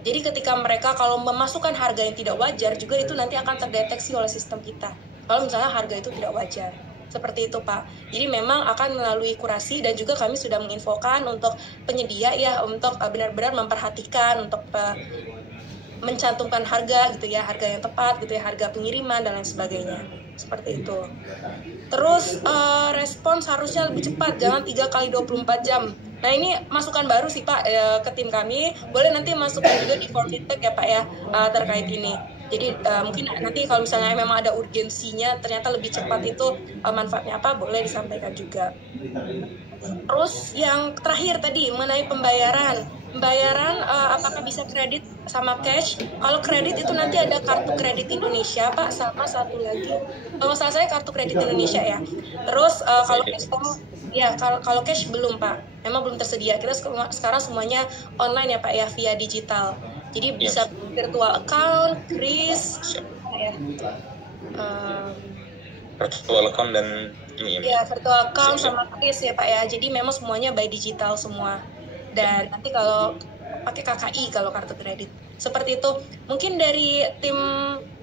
Jadi ketika mereka kalau memasukkan harga yang tidak wajar juga itu nanti akan terdeteksi oleh sistem kita, kalau misalnya harga itu tidak wajar. Seperti itu Pak. Jadi memang akan melalui kurasi, dan juga kami sudah menginfokan untuk penyedia ya, untuk benar-benar memperhatikan untuk mencantumkan harga gitu ya, harga yang tepat gitu ya, harga pengiriman dan lain sebagainya. Seperti itu. Terus respons harusnya lebih cepat, jangan 3 kali 24 jam. Nah ini masukan baru sih Pak ke tim kami. Boleh nanti masukkan juga di form feedback ya Pak ya terkait ini. Jadi mungkin nanti kalau misalnya memang ada urgensinya, ternyata lebih cepat itu manfaatnya apa, boleh disampaikan juga. Terus yang terakhir tadi mengenai pembayaran apakah bisa kredit sama cash? Kalau kredit itu nanti ada kartu kredit Indonesia Pak, sama satu lagi kalau salah saya kartu kredit Indonesia ya. Terus kalau cash ya, kalau cash belum Pak, memang belum tersedia. Kita sekarang semuanya online ya Pak ya, via digital. Jadi bisa virtual account, kris, ya. Virtual account dan ini. Ya, virtual account sama kris ya Pak ya. Jadi memang semuanya by digital semua. Dan nanti kalau pakai KKI kalau kartu kredit. Seperti itu. Mungkin dari tim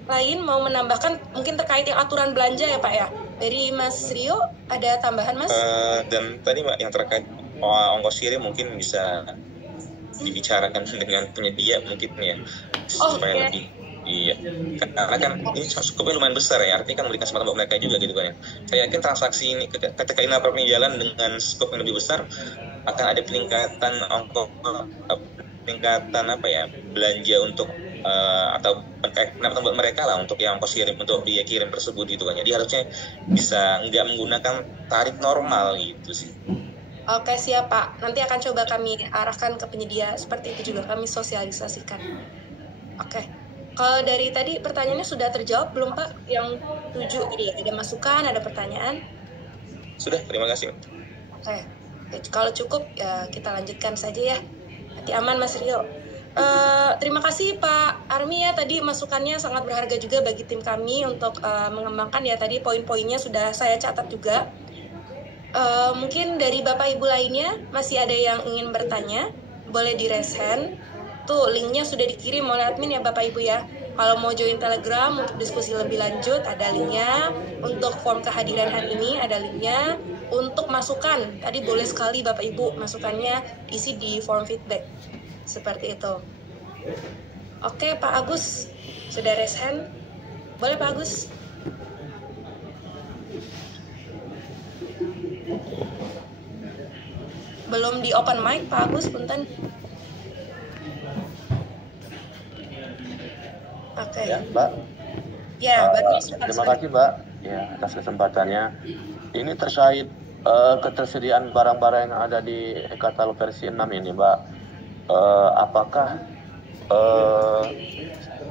lain mau menambahkan mungkin terkait yang aturan belanja ya Pak ya. Dari Mas Rio ada tambahan Mas? Dan tadi Mbak yang terkait ongkos kirim mungkin bisa dibicarakan dengan penyedia mungkin ya, supaya lebih iya, karena kan ini skupnya lumayan besar ya, artinya kan memberikan kesempatan buat mereka juga gitu kan ya. Saya yakin transaksi ini ketika Inapro ini jalan dengan skop yang lebih besar, akan ada peningkatan apa ya, belanja untuk atau pendapatan buat mereka lah untuk yang ongkos kirim, untuk biaya kirim tersebut gitu kan. Jadi harusnya bisa nggak menggunakan tarif normal gitu sih. Oke siap Pak, nanti akan coba kami arahkan ke penyedia, seperti itu juga kami sosialisasikan. Oke, kalau dari tadi pertanyaannya sudah terjawab belum Pak? Yang 7 tadi ada masukan, ada pertanyaan? Sudah, terima kasih. Oke, kalau cukup ya kita lanjutkan saja ya. Nanti aman Mas Rio. Terima kasih Pak Armi ya, tadi masukannya sangat berharga juga bagi tim kami untuk mengembangkan ya, tadi poin-poinnya sudah saya catat juga. Mungkin dari Bapak Ibu lainnya masih ada yang ingin bertanya, boleh di raise hand. Tuh linknya sudah dikirim oleh admin ya Bapak Ibu ya. Kalau mau join Telegram untuk diskusi lebih lanjut ada linknya. Untuk form kehadiran hari ini ada linknya. Untuk masukan, tadi boleh sekali Bapak Ibu masukannya isi di form feedback. Seperti itu. Oke, Pak Agus sudah raise hand. Boleh Pak Agus? Belum di open mic Pak Agus, punten. Oke. Ya, Mbak. Ya, terima kasih, Mbak, ya atas kesempatannya. Ini terkait ketersediaan barang-barang yang ada di e-katalog versi 6 ini, Mbak. Apakah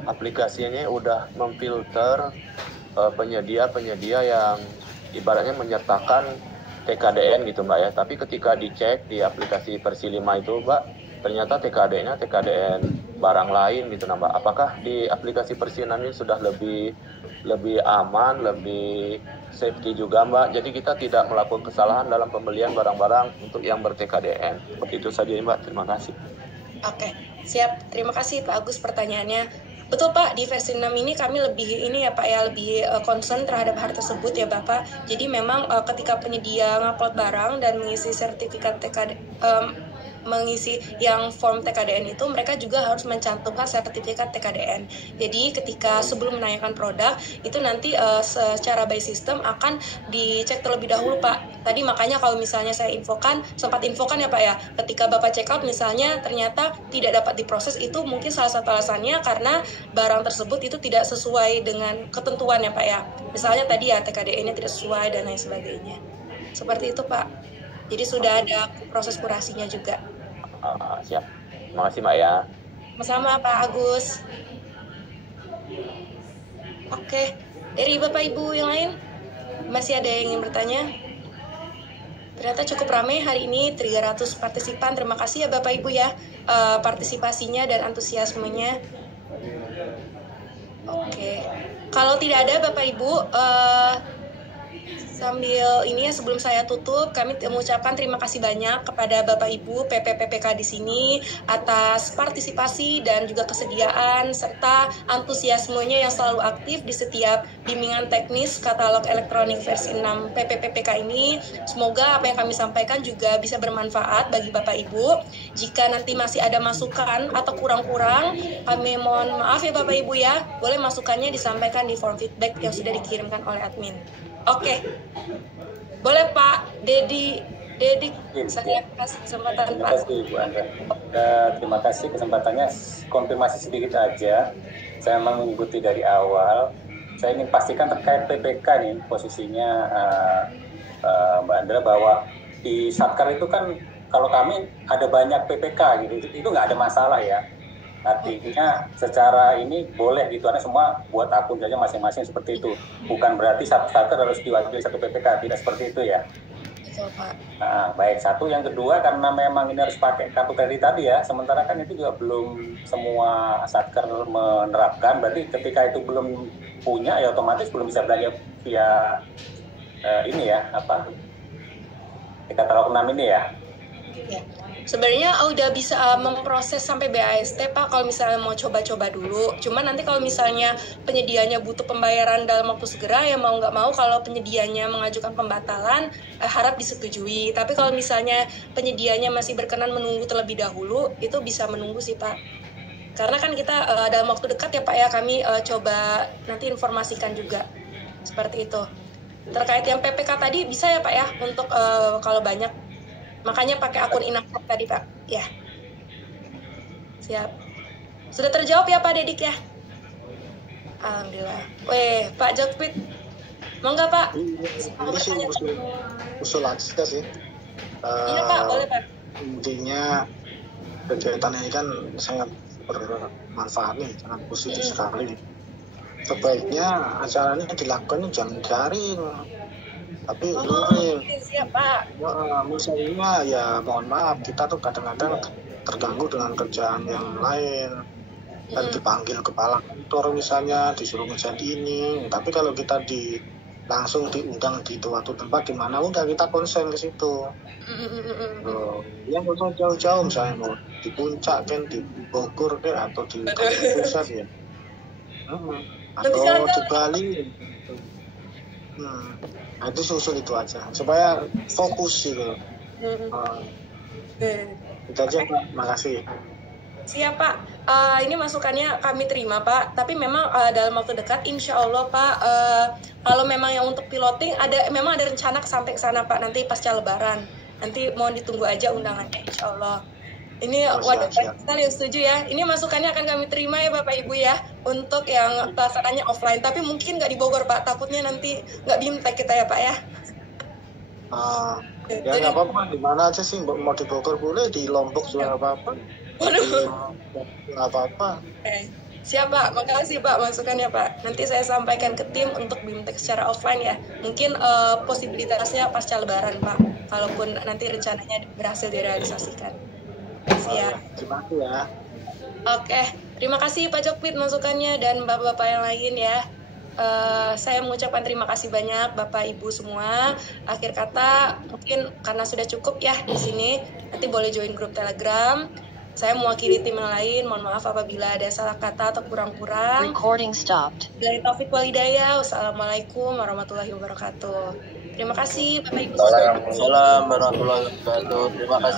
aplikasinya udah memfilter penyedia-penyedia yang ibaratnya menyertakan TKDN gitu, Mbak ya. Tapi ketika dicek di aplikasi versi 5 itu, Mbak, ternyata TKDN-nya TKDN barang lain gitu, nah, Mbak. Apakah di aplikasi versi 6 ini sudah lebih aman, lebih safety juga, Mbak? Jadi kita tidak melakukan kesalahan dalam pembelian barang-barang untuk yang ber-TKDN. Seperti itu saja, Mbak. Terima kasih. Oke, siap. Terima kasih Pak Agus pertanyaannya. Betul Pak, di versi 6 ini kami lebih ini ya Pak ya, lebih concern terhadap hal tersebut ya Bapak. Jadi memang ketika penyedia ngupload barang dan mengisi sertifikat mengisi yang form TKDN itu, mereka juga harus mencantumkan sertifikat TKDN. Jadi ketika sebelum menanyakan produk itu nanti secara by system akan dicek terlebih dahulu Pak. Tadi makanya kalau misalnya saya sempat infokan ya Pak ya, ketika Bapak check out misalnya ternyata tidak dapat diproses, itu mungkin salah satu alasannya karena barang tersebut itu tidak sesuai dengan ketentuan ya Pak ya. Misalnya tadi ya TKDN-nya tidak sesuai dan lain sebagainya. Seperti itu Pak. Jadi sudah ada proses kurasinya juga. Siap. Terima kasih Mbak ya. Sama-sama Pak Agus. Oke, dari Bapak Ibu yang lain masih ada yang ingin bertanya? Ternyata cukup ramai hari ini, 300 partisipan. Terima kasih ya Bapak Ibu ya partisipasinya dan antusiasmenya. Oke, kalau tidak ada Bapak Ibu, sambil ini ya, sebelum saya tutup, kami mengucapkan terima kasih banyak kepada Bapak Ibu PPPPK di sini atas partisipasi dan juga kesediaan serta antusiasmenya yang selalu aktif di setiap bimbingan teknis katalog elektronik versi 6 PPPPK ini. Semoga apa yang kami sampaikan juga bisa bermanfaat bagi Bapak Ibu. Jika nanti masih ada masukan atau kurang-kurang, kami mohon maaf ya Bapak Ibu ya. Boleh masukannya disampaikan di form feedback yang sudah dikirimkan oleh admin. Oke, boleh Pak Dedi, saya kasih kesempatan Terima Pak. kasih Bu Andra. Terima kasih kesempatannya. Konfirmasi sedikit aja. Saya memang mengikuti dari awal. Saya ingin pastikan terkait PPK nih posisinya Mbak Andra, bahwa di Satkar itu kan kalau kami ada banyak PPK gitu, itu nggak ada masalah ya. Artinya secara ini boleh gitu, karena semua buat akun saja masing-masing seperti itu. Bukan berarti satu starter harus diwakili satu PPK, tidak seperti itu ya. Betul Pak. Nah, baik, satu. Yang kedua, karena memang ini harus pakai kartu kredit tadi ya, sementara kan itu juga belum semua satker menerapkan, berarti ketika itu belum punya ya otomatis belum bisa belanja via ini ya, katalog 6 ini ya. Ya. Sebenarnya udah bisa memproses sampai BAST Pak kalau misalnya mau coba-coba dulu. Cuman nanti kalau misalnya penyedianya butuh pembayaran dalam waktu segera, ya mau nggak mau kalau penyedianya mengajukan pembatalan harap disetujui. Tapi kalau misalnya penyedianya masih berkenan menunggu terlebih dahulu, itu bisa menunggu sih Pak. Karena kan kita dalam waktu dekat ya Pak ya, kami coba nanti informasikan juga seperti itu. Terkait yang PPK tadi bisa ya Pak ya untuk kalau banyak. Makanya pakai akun Inaprop tadi Pak. Ya. Siap. Sudah terjawab ya Pak Dedik ya? Alhamdulillah. Weh, Pak Jokpit. Monggo Pak. Ini sih usul aja sih. Iya Pak, boleh Pak. Intinya kegiatan ini kan sangat bermanfaat nih, sangat positif sekali. Sebaiknya acaranya dilakukan jam daring. Tapi ini siap Pak. misalnya ya mohon maaf, kita tuh kadang-kadang terganggu dengan kerjaan yang lain dan dipanggil kepala kantor misalnya disuruh ngerjain ini. Tapi kalau kita langsung diundang di suatu tempat di mana udah kita konsen ke situ. Ya nggak usah jauh-jauh, misalnya mau di Puncak kan, di Bogor kan, atau di pusat ya. Nanti Atau sekarang di Bali. Nah, itu susul itu aja supaya fokus gitu. Itu aja Pak, makasih. Siap Pak, ini masukannya kami terima Pak, tapi memang dalam waktu dekat insya Allah Pak, kalau memang yang untuk piloting memang ada rencana sampai ke sana Pak, nanti pasca lebaran, nanti mohon ditunggu aja undangannya insya Allah. Ini waduh banyak sekali yang setuju ya, ini masukannya akan kami terima ya Bapak Ibu ya, untuk yang pelaksanaannya offline, tapi mungkin nggak di Bogor Pak, takutnya nanti nggak BIMTEK kita ya Pak ya. Ya nggak apa-apa, di mana aja sih, mau di Bogor boleh, di Lombok juga nggak apa-apa. Waduh. Nggak apa-apa. Siap Pak, makasih Pak masukannya Pak. Nanti saya sampaikan ke tim untuk BIMTEK secara offline ya. Mungkin posibilitasnya pasca lebaran Pak, kalaupun nanti rencananya berhasil direalisasikan. Siap. Terima kasih ya. Oke, terima kasih Pak Jokpit masukannya dan Bapak-Bapak yang lain ya. Saya mengucapkan terima kasih banyak Bapak Ibu semua. Akhir kata mungkin karena sudah cukup ya di sini. Nanti boleh join grup Telegram. Saya mewakili tim yang lain. Mohon maaf apabila ada salah kata atau kurang-kurang. Recording stopped. Dari Taufik Walidaya. Wassalamualaikum warahmatullahi wabarakatuh. Terima kasih Bapak Ibu. Waalaikumsalam warahmatullahi wabarakatuh. Terima kasih.